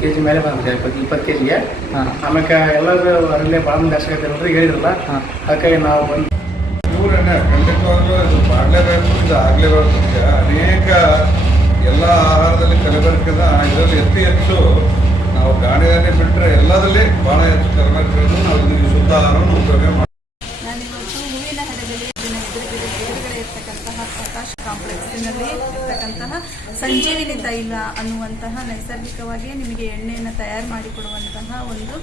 kg ಮೇಲೆ ಬಂದಿದೆ 20 kgಗೆ. ಆಮೇಲೆ ಎಲ್ಲರೂ ಅದರಲ್ಲೇ ಭಾಳ ಮಂದಿ ಅಷ್ಟೇ ಹೇಳಿದ್ರಲ್ಲ, ಹಾಗಾಗಿ ನಾವು ಬಂದು ಊರನ್ನ ಖಂಡಿತವಾಗ್ಲೂ ಇದು ಮಾಡಲೇಬೇಕು, ಇದು ಆಗಲೇಬೇಕು. ಅನೇಕ ಎಲ್ಲ ಆಹಾರದಲ್ಲಿ ಕಲಬೆರಕದ ಇದರಲ್ಲಿ ಹೆಚ್ಚು ನಾವು ಗಾಣಿಯನ್ನೇ ಬಿಟ್ಟರೆ ಎಲ್ಲದಲ್ಲಿ ಭಾಳ ಹೆಚ್ಚು ಕಲಬೆರಕನ್ನು ನಾವು ಇದನ್ನು ಶುದ್ಧ ಆಹಾರವನ್ನು ಉಪಯೋಗ ಮಾಡ್ತೀವಿ. ನಾನಿವತ್ತು ಹೂವಿನ ಹಡಗಲಿ ಎದುರುಗಡೆ ಇರ್ತಕ್ಕಂತಹ ಪ್ರಕಾಶ್ ಕಾಂಪ್ಲೆಕ್ಸಿನಲ್ಲಿ ಇರ್ತಕ್ಕಂತಹ ಸಂಜೀವಿನಿ ತೈಲ ಅನ್ನುವಂತಹ ನೈಸರ್ಗಿಕವಾಗಿ ನಿಮಗೆ ಎಣ್ಣೆಯನ್ನು ತಯಾರು ಮಾಡಿಕೊಡುವಂತಹ ಒಂದು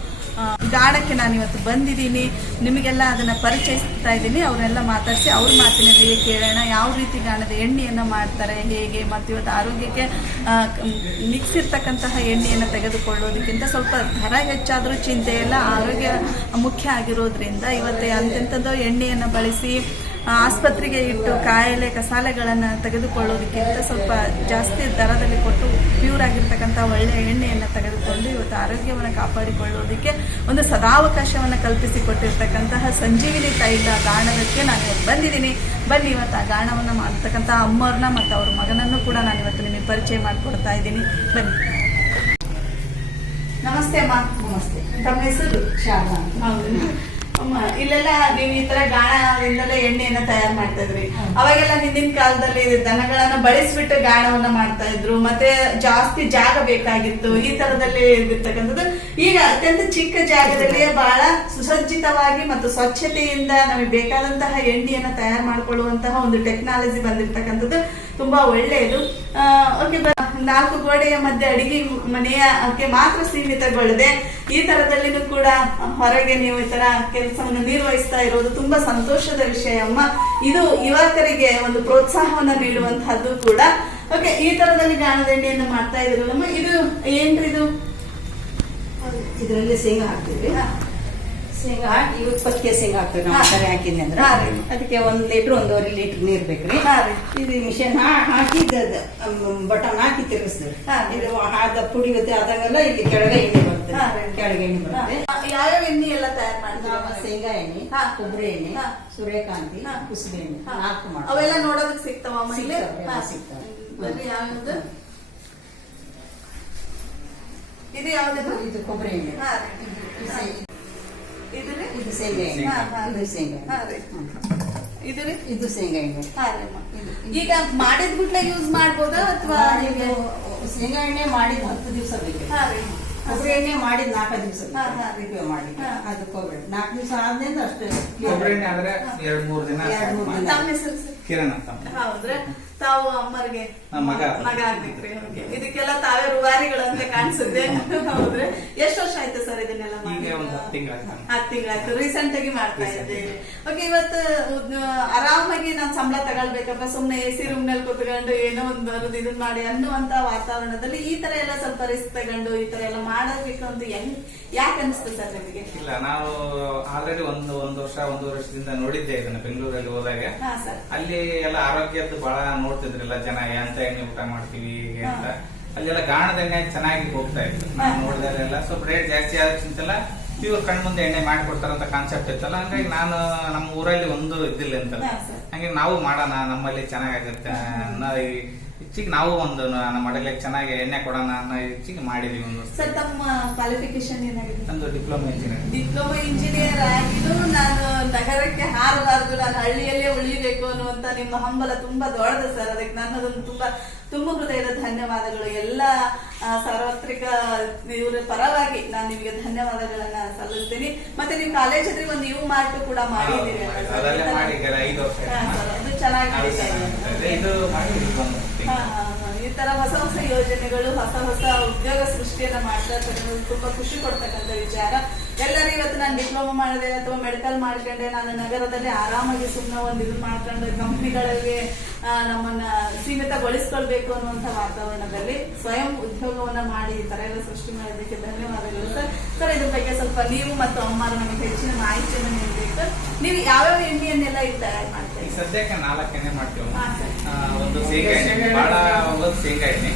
ಗಾಣಕ್ಕೆ ನಾನಿವತ್ತು ಬಂದಿದ್ದೀನಿ. ನಿಮಗೆಲ್ಲ ಅದನ್ನು ಪರಿಚಯಿಸ್ತಾ ಇದ್ದೀನಿ. ಅವರೆಲ್ಲ ಮಾತಾಡಿಸಿ ಅವ್ರ ಮಾತಿನಲ್ಲಿ ಕೇಳೋಣ ಯಾವ ರೀತಿ ಗಾಣದ ಎಣ್ಣೆಯನ್ನು ಮಾಡ್ತಾರೆ, ಹೇಗೆ, ಮತ್ತು ಇವತ್ತು ಆರೋಗ್ಯಕ್ಕೆ ಮಿಕ್ಸ್ ಇರ್ತಕ್ಕಂತಹ ಎಣ್ಣೆಯನ್ನು ತೆಗೆದುಕೊಳ್ಳೋದಕ್ಕಿಂತ ಸ್ವಲ್ಪ ದರ ಹೆಚ್ಚಾದರೂ ಚಿಂತೆ ಇಲ್ಲ, ಆರೋಗ್ಯ ಮುಖ್ಯ ಆಗಿರೋದ್ರಿಂದ ಇವತ್ತು ಅಂತೆಂಥದ್ದು ಎಣ್ಣೆಯನ್ನು ಬಳಸಿ ಆಸ್ಪತ್ರೆಗೆ ಇಟ್ಟು ಕಾಯಿಲೆ ಕಸಾಲೆಗಳನ್ನು ತೆಗೆದುಕೊಳ್ಳೋದಕ್ಕಿಂತ ಸ್ವಲ್ಪ ಜಾಸ್ತಿ ದರದಲ್ಲಿ ಕೊಟ್ಟು ಪ್ಯೂರ್ ಆಗಿರ್ತಕ್ಕಂಥ ಒಳ್ಳೆಯ ಎಣ್ಣೆಯನ್ನು ತೆಗೆದುಕೊಂಡು ಇವತ್ತು ಆರೋಗ್ಯವನ್ನು ಕಾಪಾಡಿಕೊಳ್ಳೋದಕ್ಕೆ ಒಂದು ಸದಾವಕಾಶವನ್ನು ಕಲ್ಪಿಸಿಕೊಟ್ಟಿರ್ತಕ್ಕಂತಹ ಸಂಜೀವಿನಿ ತೈಲ ಗಾಣಕ್ಕೆ ನಾನು ಇವತ್ತು ಬಂದಿದ್ದೀನಿ. ಬನ್ನಿ ಇವತ್ತು ಆ ಗಾಣವನ್ನು ಮಾಡ್ತಕ್ಕಂಥ ಅಮ್ಮವ್ರನ್ನ ಮತ್ತು ಅವ್ರ ಮಗನನ್ನು ಕೂಡ ನಾನು ಇವತ್ತು ನಿಮಗೆ ಪರಿಚಯ ಮಾಡಿಕೊಡ್ತಾ ಇದ್ದೀನಿ. ಬನ್ನಿ. ನಮಸ್ತೆ ಅಮ್ಮ. ನಮಸ್ತೆ. ತಮ್ಮ ಹೆಸರು? ಶಾರದಾ. ಹೌದು ಅಮ್ಮ, ಇಲ್ಲೆಲ್ಲ ನೀವು ಈ ತರ ಗಾಣದಿಂದಲೇ ಎಣ್ಣೆಯನ್ನ ತಯಾರು ಮಾಡ್ತಾ ಇದ್ರಿ. ಅವಾಗೆಲ್ಲ ಹಿಂದಿನ ಕಾಲದಲ್ಲಿ ದನಗಳನ್ನ ಬಳಸ್ಬಿಟ್ಟು ಗಾಣವನ್ನ ಮಾಡ್ತಾ ಇದ್ರು, ಮತ್ತೆ ಜಾಸ್ತಿ ಜಾಗ ಬೇಕಾಗಿತ್ತು. ಈ ತರದಲ್ಲಿ ಇರ್ತಕ್ಕಂಥದ್ದು ಈಗ ಅತ್ಯಂತ ಚಿಕ್ಕ ಜಾಗದಲ್ಲಿಯೇ ಬಹಳ ಸುಸಜ್ಜಿತವಾಗಿ ಮತ್ತು ಸ್ವಚ್ಛತೆಯಿಂದ ನಮಗೆ ಬೇಕಾದಂತಹ ಎಣ್ಣೆಯನ್ನ ತಯಾರು ಮಾಡಿಕೊಳ್ಳುವಂತಹ ಒಂದು ಟೆಕ್ನಾಲಜಿ ಬಂದಿರ್ತಕ್ಕಂಥದ್ದು ತುಂಬಾ ಒಳ್ಳೆಯದು. ಓಕೆ, 4 ಗೋಡೆಯ ಮಧ್ಯೆ ಅಡಿಗೆ ಮನೆಯ ಮಾತ್ರ ಸೀಮಿತಗೊಳ್ಳದೆ ಈ ತರದಲ್ಲಿನೂ ಕೂಡ ಹೊರಗೆ ನೀವು ಈ ತರ ಕೆಲಸವನ್ನು ನಿರ್ವಹಿಸ್ತಾ ಇರೋದು ತುಂಬಾ ಸಂತೋಷದ ವಿಷಯ ಅಮ್ಮ. ಇದು ಯುವಕರಿಗೆ ಒಂದು ಪ್ರೋತ್ಸಾಹವನ್ನ ನೀಡುವಂತಹದ್ದು ಕೂಡ. ಓಕೆ, ಈ ತರದಲ್ಲಿ ಗಾಣದ ಎಣ್ಣೆಯನ್ನು ಮಾಡ್ತಾ ಇದ್ರಲ್ಲಮ್ಮ, ಇದು ಏನ್ರಿ? ಇದರಲ್ಲಿ ಶೇಂಗಾ ಹಾಕ್ತೀವಿ. ಶೇಂಗಾ ಹಾಕಿ 20 ಕೆ ಶೇಂಗಾ ಹಾಕ್ತೀವಿ. ನಾವು ಸರಿ ಹಾಕಿದ್ನಿ ಅಂದ್ರೆ ಅದಕ್ಕೆ 1 ಲೀಟರ್ 1.5 ಲೀಟರ್ ನೀರ್ ಬೇಕ್ರಿ. ಇದು ಮಿಷನ್ ಹಾಕಿ ಬಟನ್ ಹಾಕಿ ತಿರುಗಿಸ್ತೀವಿ. ಇದು ಹಾದ ಪುಡಿ ಆದಂಗೆಲ್ಲ ಇಲ್ಲಿ ಕೆಳಗೆ ಎಣ್ಣೆ ಬರ್ತದೆ. ಕೆಳಗೆ ಎಣ್ಣೆ ಬರುತ್ತೆ. ಯಾವ್ಯಾವ ಎಣ್ಣೆ ಎಲ್ಲ ತಯಾರು ಮಾಡ್ತೀವಿ? ಶೇಂಗಾ ಎಣ್ಣೆ, ಕೊಬ್ಬರಿ ಎಣ್ಣೆ, ಸೂರ್ಯಕಾಂತಿ, ಕುಸುಬೆ ಎಣ್ಣೆ 4 ಮಾಡಿ ಅವೆಲ್ಲ ನೋಡೋದಕ್ಕೆ ಸಿಗ್ತಾವ? ಸಿಗ್ತಾವೆ. ಯಾವ್ದು ಇದು? ಯಾವ್ದು? ಇದು ಕೊಬ್ಬರಿ ಎಣ್ಣೆ. ಇದು ಶೇಂಗಾ ಎಣ್ಣೆ. ಇದು ಶೇಂಗಾ. ಇದು ಶೇಂಗಾ ಎಣ್ಣೆ. ಈಗ ಮಾಡಿದ ಗುಡ್ಲೆ ಯೂಸ್ ಮಾಡ್ಬೋದಾ ಅಥವಾ ಶೇಂಗಾ ಎಣ್ಣೆ ಮಾಡಿದ 10 ದಿವಸ ಬೇಕು. ಕೊಬ್ಬರಿ ಎಣ್ಣೆ ಮಾಡಿದ 4 ದಿವಸ ರಿಪೇರ್ ಮಾಡಿ ಅದಕ್ಕೆ ಹೋಗ್ಬೇಡಿ. 4 ದಿವಸ ಆದ್ರಿಂದ ಅಷ್ಟೇ. ಕೊಬ್ಬರಿ ಎಣ್ಣೆ ಆದ್ರೆ 2-3 ದಿನ. ತಮ್ಮ ಹೆಸರು? ಕಿರಣ್ ಅಂತ. ಹೌದ್ರೆ ತಾವು ಅಮ್ಮರಿಗೆ ಮಗ ಆಗ್ಬೇಕ್ರಿ. ಇದಕ್ಕೆಲ್ಲ ತಾವೇ ರೂವಾರಿಗಳು ಅಂತ ಕಾಣಿಸುತ್ತೆ. ಹೌದ್ರೆ ಎಷ್ಟು ವರ್ಷ ಆಯ್ತು ಸರ್ ಇದನ್ನೆಲ್ಲ ಮಾಡಿ? 10 ತಿಂಗಳಾಯ್ತು. ರೀಸೆಂಟ್ ಆಗಿ ಮಾಡ್ತಾ ಇದ್ದೇವೆ. ಓಕೆ, ಇವತ್ತು ಆರಾಮಾಗಿ ನಾನು ಸಂಬಳ ತಗೊಳ್ಬೇಕಪ್ಪ, ಸುಮ್ನೆ AC ರೂಮ್ ನಲ್ಲಿ ಕೂತ್ಕೊಂಡು ಏನೋ ಒಂದು ಬರುದು ಇದನ್ ಮಾಡಿ ಅನ್ನುವಂತ ವಾತಾವರಣದಲ್ಲಿ ಈ ತರ ಎಲ್ಲ ಸ್ವಲ್ಪ ರಿಸ್ಕ್ ತಗೊಂಡು ಈ ತರ ಎಲ್ಲ ಮಾಡಬೇಕು ಅಂತ ಯಾಕೆ ಅನಿಸ್ತು ಸರ್ ನಿಮಗೆ? ಇಲ್ಲ, ನಾವು ಆಲ್ರೆಡಿ ಒಂದು ವರ್ಷದಿಂದ ನೋಡಿದ್ದೆ ಇದನ್ನ ಬೆಂಗಳೂರಲ್ಲಿ ಹೋದಾಗ. ಅಲ್ಲಿ ಎಲ್ಲ ಆರೋಗ್ಯದ್ದು ಬಹಳ ನೋಡ್ತಿದ್ರಲ್ಲ ಜನ, ಎಂತ ಎಣ್ಣೆ ಊಟ ಮಾಡ್ತೀವಿ ಹೀಗೆ ಅಂತ. ಅಲ್ಲೆಲ್ಲ ಗಾಣದ ಎಣ್ಣೆ ಚೆನ್ನಾಗಿ ಹೋಗ್ತಾ ಇತ್ತು. ನಾನು ನೋಡಿದಾಗೆಲ್ಲ ಸ್ವಲ್ಪ ರೇಟ್ ಜಾಸ್ತಿ ಆದ್ರಿಂತೆಲ್ಲ ಇವ್ರು ಕಣ್ ಮುಂದೆ ಎಣ್ಣೆ ಮಾಡಿಕೊಡ್ತಾರಂತ ಕಾನ್ಸೆಪ್ಟ್ ಇತ್ತಲ್ಲ. ಹಂಗಾಗಿ ನಾನು ನಮ್ಮ ಊರಲ್ಲಿ ಒಂದು ಇದ್ದಿಲ್ಲ ಅಂತ, ಹಂಗೆ ನಾವು ಮಾಡೋಣ, ನಮ್ಮಲ್ಲಿ ಚೆನ್ನಾಗಾಗುತ್ತೆ ಅನ್ನೋ ಹೆಚ್ಚಿಗೆ ನಾವು ಒಂದು ನಮ್ಮ ಮಡಲಿಗೆ ಚೆನ್ನಾಗಿ ಎಣ್ಣೆ ಕೊಡೋಣ ಅನ್ನೋ ಹೆಚ್ಚಿಗೆ ಮಾಡಿದೀವಿ. ಒಂದು ಸರ್, ತಮ್ಮ ಕ್ವಾಲಿಫಿಕೇಶನ್ ಏನಾಗಿದೆ? ನಂದು ಡಿಪ್ಲೊಮಾ ಇಂಜಿನಿಯರ್ ಆಗಿದ್ದು ನಾನು ನಗರಕ್ಕೆ ಹಾರಬಾರ್ದು, ನಾನು ಹಳ್ಳಿಯಲ್ಲೇ ಉಳಿಬೇಕು ಅನ್ನುವಂತ ನಿಮ್ಮ ಹಂಬಲ ತುಂಬಾ ದೊಡ್ಡದು ಸರ್. ಅದಕ್ಕೆ ನನ್ನದೊಂದು ತುಂಬಾ ಹೃದಯದ ಧನ್ಯವಾದಗಳು. ಎಲ್ಲ ಸಾರ್ವತ್ರಿಕ ಇವರ ಪರವಾಗಿ ನಾನು ನಿಮಗೆ ಧನ್ಯವಾದಗಳನ್ನ ಸಲ್ಲಿಸ್ತೀನಿ. ಮತ್ತೆ ನೀವು ಕಾಲೇಜ್ ಹತ್ರ ಒಂದು ಯು ಮಾರ್ಟ್ ಕೂಡ ಮಾಡಿದ್ದೀರಿ, ಅದು ಚೆನ್ನಾಗಿ. ಈ ತರ ಹೊಸ ಯೋಜನೆಗಳು, ಹೊಸ ಉದ್ಯೋಗ ಸೃಷ್ಟಿಯನ್ನ ಮಾಡ್ತಾ ಇರ್ತಕ್ಕಂಥದ್ದು ತುಂಬಾ ಖುಷಿ ಕೊಡ್ತಕ್ಕಂಥ ವಿಚಾರ. ಎಲ್ಲರೂ ಇವತ್ತು ನಾನು ಡಿಪ್ಲೊಮಾ ಮಾಡಿದೆ ಅಥವಾ ಮೆಡಿಕಲ್ ಮಾಡ್ಕೊಂಡೆ, ನಾನು ನಗರದಲ್ಲಿ ಆರಾಮಾಗಿ ಸುಮ್ಮನೆ ಒಂದು ಇದು ಮಾಡ್ಕೊಂಡು ಕಂಪ್ನಿಗಳಲ್ಲಿ ನಮ್ಮನ್ನ ಸೀಮಿತಗೊಳಿಸ್ಕೊಳ್ಬೇಕು ಅನ್ನುವಂತ ವಾತಾವರಣದಲ್ಲಿ ಸ್ವಯಂ ಉದ್ಯೋಗವನ್ನ ಮಾಡಿ ಈ ತರ ಎಲ್ಲ ಸೃಷ್ಟಿ ಮಾಡೋದಕ್ಕೆ ಧನ್ಯವಾದಗಳು ಸರ್. ಸರ್, ಇದ್ರ ಬಗ್ಗೆ ಸ್ವಲ್ಪ ನೀವು ಮತ್ತು ಅಮ್ಮರು ನಮಗೆ ಹೆಚ್ಚಿನ ಮಾಹಿತಿಯನ್ನು ನೀಡಬೇಕು. ನೀವು ಯಾವ್ಯಾವ ಎಣ್ಣೆಯನ್ನೆಲ್ಲ ಇಲ್ಲಿ ತಯಾರು ಮಾಡ್ತೀವಿ? ಸದ್ಯಕ್ಕೆ 4 ಎಣ್ಣೆ ಮಾಡ್ತೀವಿ. ಒಂದು ಶೇಂಗಾ ಎಣ್ಣೆ, ಬಹಳ ಶೇಂಗಾ ಎಣ್ಣೆ,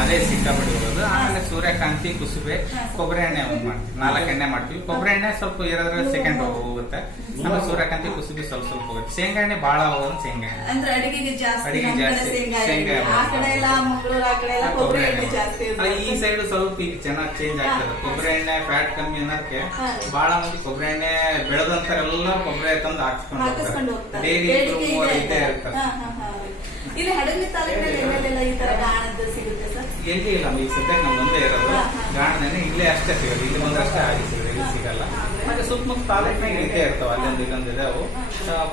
ಅದೇ ಸಿಕ್ಕಾಪಟ್ಟೆ ಬರೋದು. ಆಮೇಲೆ ಸೂರ್ಯಕಾಂತಿ, ಕುಸುಬೆ, ಕೊಬ್ಬರಿ ಎಣ್ಣೆ ಒಂದು ಮಾಡ್ತೀವಿ, 4 ಎಣ್ಣೆ ಮಾಡ್ತೀವಿ. ಕೊಬ್ಬರಿ ಎಣ್ಣೆ ಸ್ವಲ್ಪ ಇರೋದ್ರೆ ಸೆಕೆಂಡ್ ಹೋಗುತ್ತೆ. ಆಮೇಲೆ ಸೂರ್ಯಕಾಂತಿ, ಕುಸುಬಿ ಸ್ವಲ್ಪ ಹೋಗುತ್ತೆ. ಶೇಂಗಾ ಎಣ್ಣೆ ಬಹಳ ಹೋಗೋದು ಶೇಂಗಾ ಎಣ್ಣೆ. ಅಂದ್ರೆ ಅಡಿಗೆಗೆ ಜಾಸ್ತಿ ಅಡಿಗೆ ನಮ್ ಕಡೆ ಜಾಸ್ತಿ ಶೇಂಗಾ ಶೇಂಗಾ ಎಣ್ಣೆ. ಆ ಕಡೆ ಎಲ್ಲ ಮಂಗಳೂರು ಆ ಕಡೆ ಎಲ್ಲ ಕೊಬ್ಬರಿ ಎಣ್ಣೆ ಜಾಸ್ತಿ ಇರುತ್ತೆ. ಈ ಸೈಡ್ ಸ್ವಲ್ಪ ಈಗ ಚೆನ್ನಾಗಿ ಚೇಂಜ್ ಆಗ್ತದೆ. ಕೊಬ್ಬರಿ ಎಣ್ಣೆ ಫ್ಯಾಟ್ ಕಮ್ಮಿ ಅನ್ನೋದಕ್ಕೆ ಬಹಳ ಮಂದಿ ಕೊಬ್ಬರಿ ಎಣ್ಣೆ ಬೆಳೆದಂತರೆಲ್ಲ ಕೊಬ್ಬರಿ ತಂದು ಹಾಕಿಸ್ಕೊಂಡು ಹೋಗ್ತಾರೆ. ಡೈಲಿ ಇದ್ದೇ ಇರ್ತದೆ. ಇಲ್ಲಿ ಹಡಗಲಿ ತಾಲೂಕಿನಲ್ಲಿ ಎಲ್ಲೆಲ್ಲ ಈ ತರ ಗಾಣದ್ದು ಸಿಗುತ್ತೆ ಸರ್? ಎಲ್ಲಿ ಇಲ್ಲ, ಈ ಸದ್ಯಕ್ಕೆ ನಮ್ದು ಒಂದೇ ಇರೋದು ಗಾಣನೇ. ಇಲ್ಲೇ ಅಷ್ಟೇ ಸಿಗೋದು, ಇಲ್ಲಿ ಒಂದಷ್ಟೇ ಆಗಿ ಸಿಗೋದು, ಇಲ್ಲಿ ಸಿಗಲ್ಲ. ಮತ್ತೆ ಸುತ್ತಮುತ್ತ ತಾಲೂಕಿನಾಗ ಇದ್ದೇ ಇರ್ತಾವ, ಅಲ್ಲೊಂದು ಇಲ್ಲೊಂದು ಇದಾವು.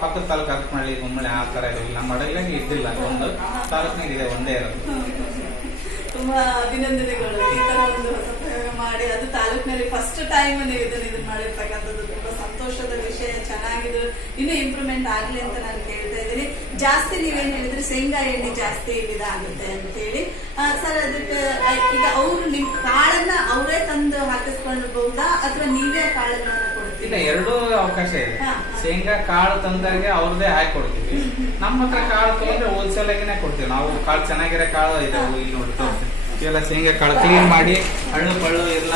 ಪಕ್ಕದ ತಾಲೂಕು ಹತ್ತಮಳ್ಳಿ, ಗುಮ್ಮಳಿ ಆ ತರ ಇಲ್ಲ. ನಮ್ಮ ಹಡಗಲಾಗ ಇದ್ದಿಲ್ಲ, ಒಂದು ತಾಲೂಕಿನಾಗ ಇದೆ, ಒಂದೇ ಇರೋದು. ತುಂಬಾ ಅಭಿನಂದನೆಗಳು ಈ ತರ ಒಂದು ಹೊಸ ಪ್ರಯೋಗ ಮಾಡಿ, ಅದು ತಾಲೂಕಿನಲ್ಲಿ ಫಸ್ಟ್ ಟೈಮ್ ನೀವು ಇದನ್ನ ಮಾಡಿರ್ತಕ್ಕಂಥದ್ದು ತುಂಬಾ ಸಂತೋಷದ ವಿಷಯ. ಚೆನ್ನಾಗಿದ್ದು ಇನ್ನೂ ಇಂಪ್ರೂವ್ಮೆಂಟ್ ಆಗ್ಲಿ ಅಂತ ನಾನು ಕೇಳ್ತಾ ಇದ್ದೀನಿ. ಜಾಸ್ತಿ ನೀವೇನ್ ಹೇಳಿದ್ರೆ ಶೇಂಗಾ ಎಣ್ಣೆ ಜಾಸ್ತಿ ಇದಾಗುತ್ತೆ ಅಂತ ಹೇಳಿ ಸರ್. ಅದಕ್ಕೆ ಈಗ ಅವರು ನಿಮ್ ಕಾಳನ್ನ ಅವರೇ ತಂದು ಹಾಕಿಸ್ಕೊಳ್ಬಹುದಾ ಅಥವಾ ನೀವೇ ಕಾಳುಗಳನ್ನ ಕೊಡ್ತೀವಿ? ಇಲ್ಲ, ಎರಡೂ ಅವಕಾಶ ಇದೆ. ಶೇಂಗಾ ಕಾಳು ತಂದಾಗೆ ಅವ್ರದೇ ಹಾಕಿ ಕೊಡ್ತೀವಿ. ನಮ್ಮ ಹತ್ರ ಕಾಳು ತಗೊಂಡ್ರೆ ಹೋಲ್ಸೇಲ್ ಆಗಿನೇ ಕೊಡ್ತೀವಿ ನಾವು. ಕಾಳು ಚೆನ್ನಾಗಿರೋ ಕಾಳು ಇದಾವೆ, ಇಲ್ಲಿ ನೋಡಿ ತೋರಿಸ್ತೀವಿ. ಇವೆಲ್ಲ ಶೇಂಗಾ ಕಾಳು ಕ್ಲೀನ್ ಮಾಡಿ ಹಳ್ಳು ಪಳ್ಳು ಎಲ್ಲ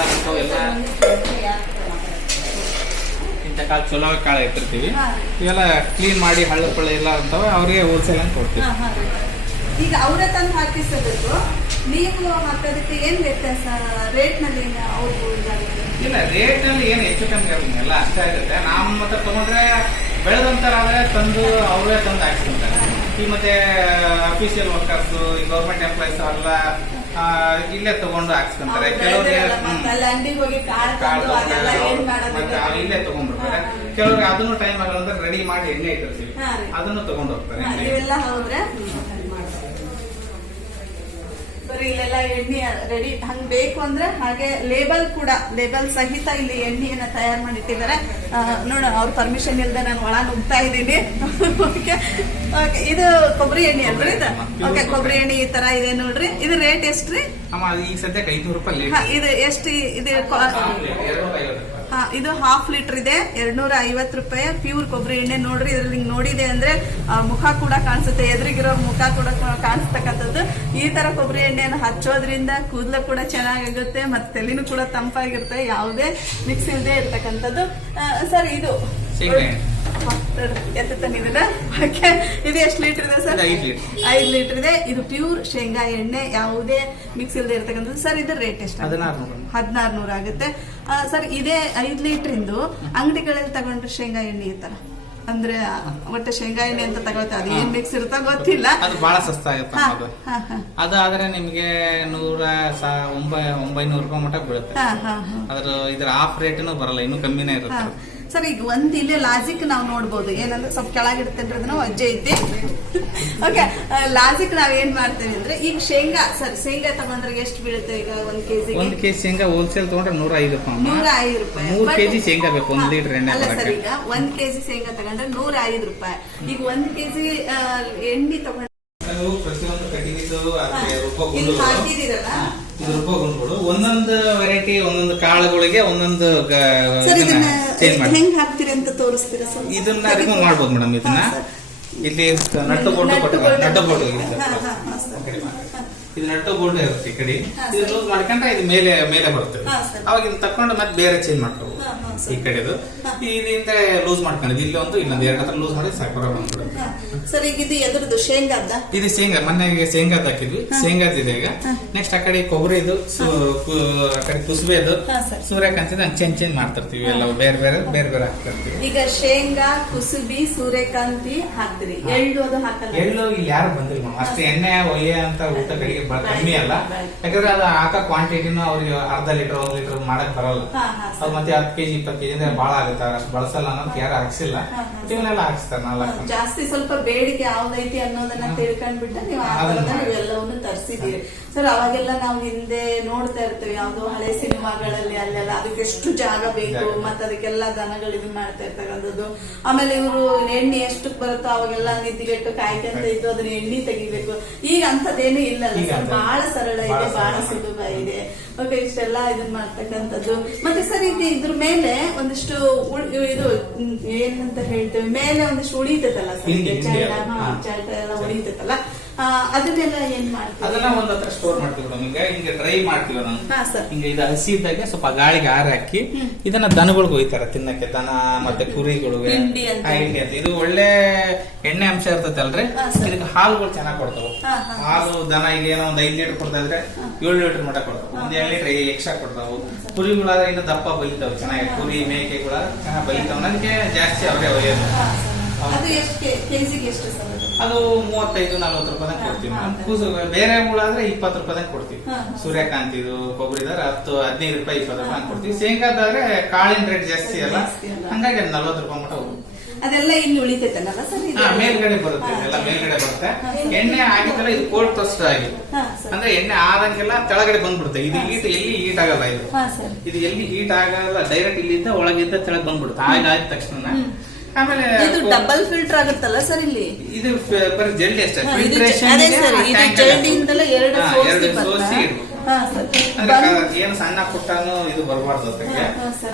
ಇಂಥ ಕಾಳು ಚಲೋ ಕಾಳು ಇಟ್ಟಿರ್ತೀವಿ. ಇವೆಲ್ಲ ಕ್ಲೀನ್ ಮಾಡಿ ಹಳ್ಳು ಪಳ್ಳು ಎಲ್ಲ ಅಂತವೆ, ಅವ್ರಿಗೆ ಹೋಲ್ಸೇಲ್ ಅಂತ ಕೊಡ್ತೀವಿ. ಈಗ ಅವರೇ ತಂದು ಹಾಕಿಸೋದಕ್ಕೂ ನೀವು ಹಾಕೋದಕ್ಕೆ ಏನ್ ವ್ಯತ್ಯಾಸ? ರೇಟ್ ನಲ್ಲಿ ಅವ್ರು ಇಲ್ಲ, ರೇಟ್ ನಲ್ಲಿ ಏನು ಹೆಚ್ಚು ಕಮ್ಮಿ ಎಲ್ಲ ಅಷ್ಟೇ ಆಗುತ್ತೆ. ನಮ್ಮ ಹತ್ರ ತಗೊಂಡ್ರೆ ಬೆಳೆದಂತರಾದ್ರೆ ತಂದು ಅವರೇ ತಂದು ಹಾಕಿಸ್ಕೊಂತಾರೆ. ಈ ಮತ್ತೆ ಅಫಿಷಿಯಲ್ ವರ್ಕರ್ಸ್, ಈ ಗೌರ್ಮೆಂಟ್ ಎಂಪ್ಲಾಯ್ಸ್ ಎಲ್ಲ ಇಲ್ಲೇ ತಗೊಂಡು ಹಾಕ್ಸ್ಕೊಂತಾರೆ. ಕೆಲವ್ರಿಗೆ ಇಲ್ಲೇ ತಗೊಂಡ್ಬಿಡ್ತಾರೆ. ಕೆಲವ್ರಿಗೆ ಅದನ್ನು ಟೈಮ್ ಆಗಲ್ಲ, ರೆಡಿ ಮಾಡಿ ಎಣ್ಣೆ ಇಟ್ಟಿರ್ತೀವಿ, ಅದನ್ನು ತಗೊಂಡು ಹೋಗ್ತಾರೆ. ಇವೆಲ್ಲ ಹೌದ್ರೆ ಬರೀ ಇಲ್ಲೆಲ್ಲ ಎಣ್ಣೆ ರೆಡಿ ಹಂಗ್ ಬೇಕು ಅಂದ್ರೆ ಹಾಗೆ ಲೇಬಲ್ ಕೂಡ, ಲೇಬಲ್ ಸಹಿತ ಇಲ್ಲಿ ಎಣ್ಣೆಯನ್ನ ತಯಾರು ಮಾಡಿಟ್ಟಿದ್ದಾರೆ. ನೋಡ ಅವ್ರ ಪರ್ಮಿಷನ್ ಇಲ್ಲದೆ ನಾನು ಒಳ ನುಗ್ತಾ ಇದ್ದೀನಿ. ಇದು ಕೊಬ್ಬರಿ ಎಣ್ಣೆ ಅಲ್ರಿ ಇದು? ಓಕೆ, ಕೊಬ್ಬರಿ ಎಣ್ಣೆ ಈ ತರ ಇದೆ ನೋಡ್ರಿ. ಇದು ರೇಟ್ ಎಷ್ಟ್ರಿ? ಈ ಸದ್ಯಕ್ಕೆ 500 ರೂಪಾಯಿ. ಇದು ಎಷ್ಟು? ಇದು 1/2 ಲೀಟರ್ ಇದೆ, 250 ರೂಪಾಯಿ. ಪ್ಯೂರ್ ಕೊಬ್ಬರಿ ಎಣ್ಣೆ ನೋಡ್ರಿ. ಇದ್ರಲ್ಲಿ ನೋಡಿದೆ ಅಂದ್ರೆ ಮುಖ ಕೂಡ ಕಾಣಿಸುತ್ತೆ, ಎದುರಿಗಿರೋ ಮುಖ ಕೂಡ ಕಾಣಿಸ್ತಕ್ಕಂಥದ್ದು. ಈ ತರ ಕೊಬ್ಬರಿ ಎಣ್ಣೆಯನ್ನು ಹಚ್ಚೋದ್ರಿಂದ ಕೂದಲು ಕೂಡ ಚೆನ್ನಾಗಾಗುತ್ತೆ, ಮತ್ತೆ ತಲೆನೂ ಕೂಡ ತಂಪಾಗಿರುತ್ತೆ, ಯಾವುದೇ ಮಿಕ್ಸ್ ಇಲ್ಲದೆ ಇರ್ತಕ್ಕಂಥದ್ದು. ಸರ್ ಇದು ಇದು ಎಷ್ಟು ಲೀಟರ್ ಇದೆ ಸರ್? 5 ಲೀಟರ್ ಇದೆ. ಇದು ಪ್ಯೂರ್ ಶೇಂಗಾ ಎಣ್ಣೆ, ಯಾವುದೇ ಮಿಕ್ಸ್ ಇಲ್ಲದೆ ಇರ್ತಕ್ಕಂಥದ್ದು. ಸರ್ ಇದು ರೇಟ್ ಎಷ್ಟು? 1600 ಆಗುತ್ತೆ. ಸರ್ ಇದೇ 5 ಲೀಟರ್ ಇಂದು ಅಂಗಡಿಗಳಲ್ಲಿ ತಗೊಂಡ್ರೆ ಶೇಂಗಾ ಎಣ್ಣೆ ಈ ತರ ಅಂದ್ರೆ ಒಟ್ಟು ಶೇಂಗಾ ಎಣ್ಣೆ ಅಂತ ತಗೊಳ್ತಾರೆ, ಅದು ಏನ್ ಮಿಕ್ಸ್ ಇರುತ್ತೋ ಗೊತ್ತಿಲ್ಲ. ಅದು ಬಹಳ ಸಸ್ತ ಆಗುತ್ತೆ. ಅದು ಆದ್ರೆ ನಿಮ್ಗೆ 900 ರೂಪಾಯಿ ಮಟ್ಟ ಬೀಳುತ್ತೆ. ಇದ್ರ ಹಾಫ್ ರೇಟ್ನು ಬರಲ್ಲ, ಇನ್ನು ಕಮ್ಮಿನೇ ಇರುತ್ತೆ. ಸರ್ ಈಗ ಒಂದ್ ಇಲ್ಲೇ ಲಾಜಿಕ್ ನಾವು ನೋಡ್ಬೋದು, ಏನಂದ್ರೆ ಸ್ವಲ್ಪ ಕೆಳಗಿರುತ್ತೆ ಅದನ್ನ ಅಜ್ಜೆ ಐತಿ. ಓಕೆ, ಲಾಜಿಕ್ ನಾವ್ ಏನ್ ಮಾಡ್ತೇವೆ ಅಂದ್ರೆ, ಈಗ ಶೇಂಗಾ ಸರ್ ಶೇಂಗಾ ತಗೊಂಡ್ರೆ ಎಷ್ಟು ಬೀಳುತ್ತೆ ಈಗ 1 ಕೆಜಿ? 1 ಕೆಜಿ ಶೇಂಗಾ ಹೋಲ್ಸೇಲ್ ತಗೊಂಡ್ರೆ 105 ರೂಪಾಯಿ. 105 ರೂಪಾಯಿ. 3 ಕೆಜಿ ಶೇಂಗಾ ಬೇಕು 1 ಲೀಟರ್ ಎಣ್ಣೆ. ಅಲ್ಲ ಸರ್, ಈಗ 1 ಕೆಜಿ ಶೇಂಗಾ ತಗೊಂಡ್ರೆ 105 ರೂಪಾಯಿ. ಈಗ 1 ಕೆಜಿ ಎಣ್ಣೆ ತಗೊಂಡ್ರೆ ಪ್ರತಿಯೊಂದು ಕಟ್ಟಿಗೆದು ಹಾಕಿದಿರಲ್ಲ, ಇದು ರೂಪಗಳು ಒಂದೊಂದು ವೆರೈಟಿ, ಒಂದೊಂದು ಕಾಳುಗಳಿಗೆ ಒಂದೊಂದು ಹೆಂಗ್ ಹಾಕ್ತೀರಿ ಅಂತ ತೋರಿಸ್ತೀರಾ ಸರ್? ಇದನ್ನ ರಿಮೂವ್ ಮಾಡ್ಬೋದು ಮೇಡಮ್. ಇದನ್ನ ಇಲ್ಲಿ ನಟ್ಟು ಬೋಲ್ಟ್ ಇದು ನಟ್ಟು ಬೋಲ್ಟ್ ಇರುತ್ತೆ ಈ ಕಡೆ. ಇದು ಲೂಸ್ ಮಾಡ್ಕೊಂಡ್ರೆ ಇದು ಮೇಲೆ ಬರುತ್ತೆ. ಅವಾಗ ಇದನ್ನ ತಕೊಂಡು ಮತ್ತೆ ಬೇರೆ ಚೇಂಜ್ ಮಾಡ್ಕೋಬಹುದು. ಈ ಕಡೆದು ಇದರಿಂದ ಲೂಸ್ ಮಾಡ್ಕೊಂಡಿದ್ದು ಇಲ್ಲಿ ಒಂದು ಇನ್ನೊಂದು 2 ಹತ್ರ ಲೂಸ್ ಮಾಡಿ ಸಾಕು ಬಂದ್ಬಿಡುತ್ತೆ. ಸರ್ ಈಗ ಇದು ಎದ್ರದ್ದು ಶೇಂಗಾದ? ಇದು ಶೇಂಗಾ, ಮೊನ್ನೆ ಶೇಂಗಾದ ಹಾಕಿದ್ವಿ, ಶೇಂಗಾದಿದೆ ಈಗ. ನೆಕ್ಸ್ಟ್ ಆ ಕಡೆ ಕೊಬ್ಬರಿದು, ಆ ಕಡೆ ಕುಸುಬೆದು, ಸೂರ್ಯಕಾಂತಿದ ಚೇಂಜ್ ಮಾಡ್ತಿರ್ತೀವಿ. ಎಲ್ಲ ಬೇರೆ ಬೇರೆ ಹಾಕ್ತಿರ್ತೀವಿ. ಈಗ ಶೇಂಗಾ, ಕುಸುಬಿ, ಸೂರ್ಯಕಾಂತಿ ಹಾಕ್ತಿರಿ, ಎಳ್ಳು ಅದು ಹಾಕಲ್ಲ? ಎಳ್ಳು ಇಲ್ಲಿ ಯಾರು ಬಂದಿಲ್ಲ ಮೇಡಮ್. ಅಷ್ಟು ಎಣ್ಣೆ ಒಯ್ಯ ಅಂತ ಊಟ ಕಡೆಗೆ ಕಮ್ಮಿ ಅಲ್ಲ. ಯಾಕಂದ್ರೆ ಅದು ಹಾಕೋ ಕ್ವಾಂಟಿಟಿನೂ ಅವ್ರಿಗೆ ಅರ್ಧ ಲೀಟರ್ 1 ಲೀಟರ್ ಮಾಡಕ್ ಬರಲ್ಲ. ಅದು ಮತ್ತೆ 10 ಕೆಜಿ 20 ಕೆಜಿ ಅಂದ್ರೆ ಬಹಳ ಆಗುತ್ತೆ. ಅಷ್ಟು ಬಳಸಲ್ಲ ಅನ್ನೋದು ಯಾರು ಹಾಕ್ಸಿಲ್ಲ. ಇವನ್ನೆಲ್ಲ ಹಾಕ್ಸ್ತಾರೆ. 4 ಜಾಸ್ತಿ ಸ್ವಲ್ಪ ಬೇಡಿಕೆ ಯಾವ್ದೈತಿ ಅನ್ನೋದನ್ನ ತಿಳ್ಕೊಂಡ್ಬಿಟ್ಟು ನೀವು ಎಲ್ಲವನ್ನು ತರಿಸಿದೀರಿ ಸರ್. ಅವಾಗೆಲ್ಲ ನಾವು ಹಿಂದೆ ನೋಡ್ತಾ ಇರ್ತೇವೆ, ಯಾವ್ದೋ ಹಳೆ ಸಿನಿಮಾಗಳಲ್ಲಿ ಅಲ್ಲೆಲ್ಲ ಅದಕ್ಕೆ ಎಷ್ಟು ಜಾಗ ಬೇಕು, ಮತ್ತೆ ಅದಕ್ಕೆಲ್ಲ ದನಗಳು ಇದನ್ ಮಾಡ್ತಾ ಇರ್ತಕ್ಕಂಥದ್ದು. ಆಮೇಲೆ ಇವರು ಎಣ್ಣೆ ಎಷ್ಟು ಬರುತ್ತೋ ಅವಾಗೆಲ್ಲ ನಿದ್ದಿಗೆಟ್ಟು ಕಾಯ್ಕೊಂತ ಇದ್ದು ಅದನ್ನ ಎಣ್ಣೆ ತೆಗಿಬೇಕು. ಈಗ ಅಂತದೇನು ಇಲ್ಲಲ್ಲ ಸರ್, ಬಹಳ ಸರಳ ಇದೆ, ಬಹಳ ಸುಲಭ ಇದೆ. ಓಕೆ, ಇಷ್ಟೆಲ್ಲ ಇದನ್ ಮಾಡ್ತಕ್ಕಂಥದ್ದು. ಮತ್ತೆ ಸರ್ ಈಗ ಇದ್ರ ಮೇಲೆ ಒಂದಿಷ್ಟು ಇದು ಏನಂತ ಹೇಳ್ತೇವೆ, ಮೇಲೆ ಒಂದಿಷ್ಟು ಉಳಿತೈತಲ್ಲ ಸರ್, ಚೈಟ ಎಲ್ಲ ಉಳಿತೈತಲ್ಲ, ಅದನ್ನೆಲ್ಲ ಏನ್ ಮಾಡ್ತೀವಿ? ಅದನ್ನ ಒಂದ್ ಹತ್ರ ಸ್ಟೋರ್ ಮಾಡ್ತೀವಿ ಮೇಡಮ್. ಈಗ ಹಿಂಗೆ ಡ್ರೈ ಮಾಡ್ತೀವಿ ನಾವು. ಹಾ ಸರ್. ಹಿಂಗ ಇದು ಹಸಿ ಇದ್ದಾಗೆ ಸ್ವಲ್ಪ ಗಾಳಿಗೆ ಆರ ಹಾಕಿ ಇದನ್ನ ದನಗಳಿಗೆ ಒಯ್ತಾರೆ ತಿನ್ನಕ್ಕೆ. ದನ ಮತ್ತೆ ಕುರಿಗಳಿಗೆ ಹಿಂಡಿ ಅಂತ. ಹಿಂಡಿ ಅಂತ. ಇದು ಒಳ್ಳೆ ಎಣ್ಣೆ ಅಂಶ ಇರ್ತೈತಲ್ರಿ. ಇದಕ್ಕೆ ಹಾಲುಗಳು ಚೆನ್ನಾಗಿ ಕೊಡ್ತಾವ. ಹಾಲು ದನ ಈಗ ಏನೋ ಒಂದ್ 5 ಲೀಟರ್ ಕೊಡ್ತಾ ಇದ್ರೆ 7 ಲೀಟರ್ ಮಟ್ಟ ಕೊಡ್ತಾವ. ಒಂದ್ 2 ಲೀಟರ್ ಎಕ್ಸ್ಟ್ರಾ ಕೊಡ್ತಾವು. ಕುರಿಗಳಾದ್ರೆ ಇನ್ನು ದಪ್ಪ ಬಲಿತಾವ ಚೆನ್ನಾಗಿ. ಕುರಿ ಮೇಕೆಗಳ ಚೆನ್ನಾಗಿ ಬಲಿತಾವ. ಅದಕ್ಕೆ ಜಾಸ್ತಿ ಅವರೇ ಒಯ್ಯೋದು. ಅದು ಎಷ್ಟು ಕೆಜಿಗೆ ಎಷ್ಟು ಸರ್? ಅದು 35-40 ರೂಪಾಯಿ ಕೊಡ್ತೀವಿ. ಕೂಸು ಬೇರೆ ಹುಳಾದ್ರೆ 20 ರೂಪಾಯಿ ಕೊಡ್ತೀವಿ. ಸೂರ್ಯಕಾಂತಿದು ಕೊಬ್ಬರಿದಾರೆ 10-15 ರೂಪಾಯಿ 20 ರೂಪಾಯಿ ಕೊಡ್ತೀವಿ. ಶೇಂಗಾದಾದ್ರೆ ಕಾಳಿನ ರೇಟ್ ಜಾಸ್ತಿ ಅಲ್ಲ, ಹಂಗಾಗಿ 40 ರೂಪಾಯಿ ಮಟ್ಟ ಹೋಗುತ್ತೆ. ಅದೆಲ್ಲ ಇಲ್ಲಿ ಉಳಿತೈತಲ್ಲ ಸರ್? ಮೇಲ್ಗಡೆ ಬರುತ್ತೆ, ಎಲ್ಲ ಮೇಲ್ಗಡೆ ಬರುತ್ತೆ. ಎಣ್ಣೆ ಆಗಿದ್ದಲ್ಲ ಇದು ಕೋಲ್ಡ್ ಟೋಸ್ಟ್ ಆಗಿ, ಅಂದ್ರೆ ಎಣ್ಣೆ ಆದಂಗೆಲ್ಲ ಕೆಳಗಡೆ ಬಂದ್ಬಿಡುತ್ತೆ. ಇದು ಎಲ್ಲಿ ಹೀಟ್ ಆಗಲ್ಲ. ಇದು ಎಲ್ಲಿ ಹೀಟ್ ಆಗಲ್ಲ, ಡೈರೆಕ್ಟ್ ಇಲ್ಲಿಂದ ಒಳಗಿಂದ ಕೆಳಗೆ ಬಂದ್ಬಿಡುತ್ತೆ. ಆಯ್ದ ತಕ್ಷಣ ಆಮೇಲೆ ಇದು ಡಬಲ್ ಫಿಲ್ಟರ್ ಆಗುತ್ತಲ್ಲ ಸರ್ ಇಲ್ಲಿ? ಇದು ಬರೀ ಜಲ್ದಿ ಅಷ್ಟೇ. ಏನು ಸಣ್ಣ ಪುಟ್ಟನು ಇದು ಬರಬಾರ್ದು.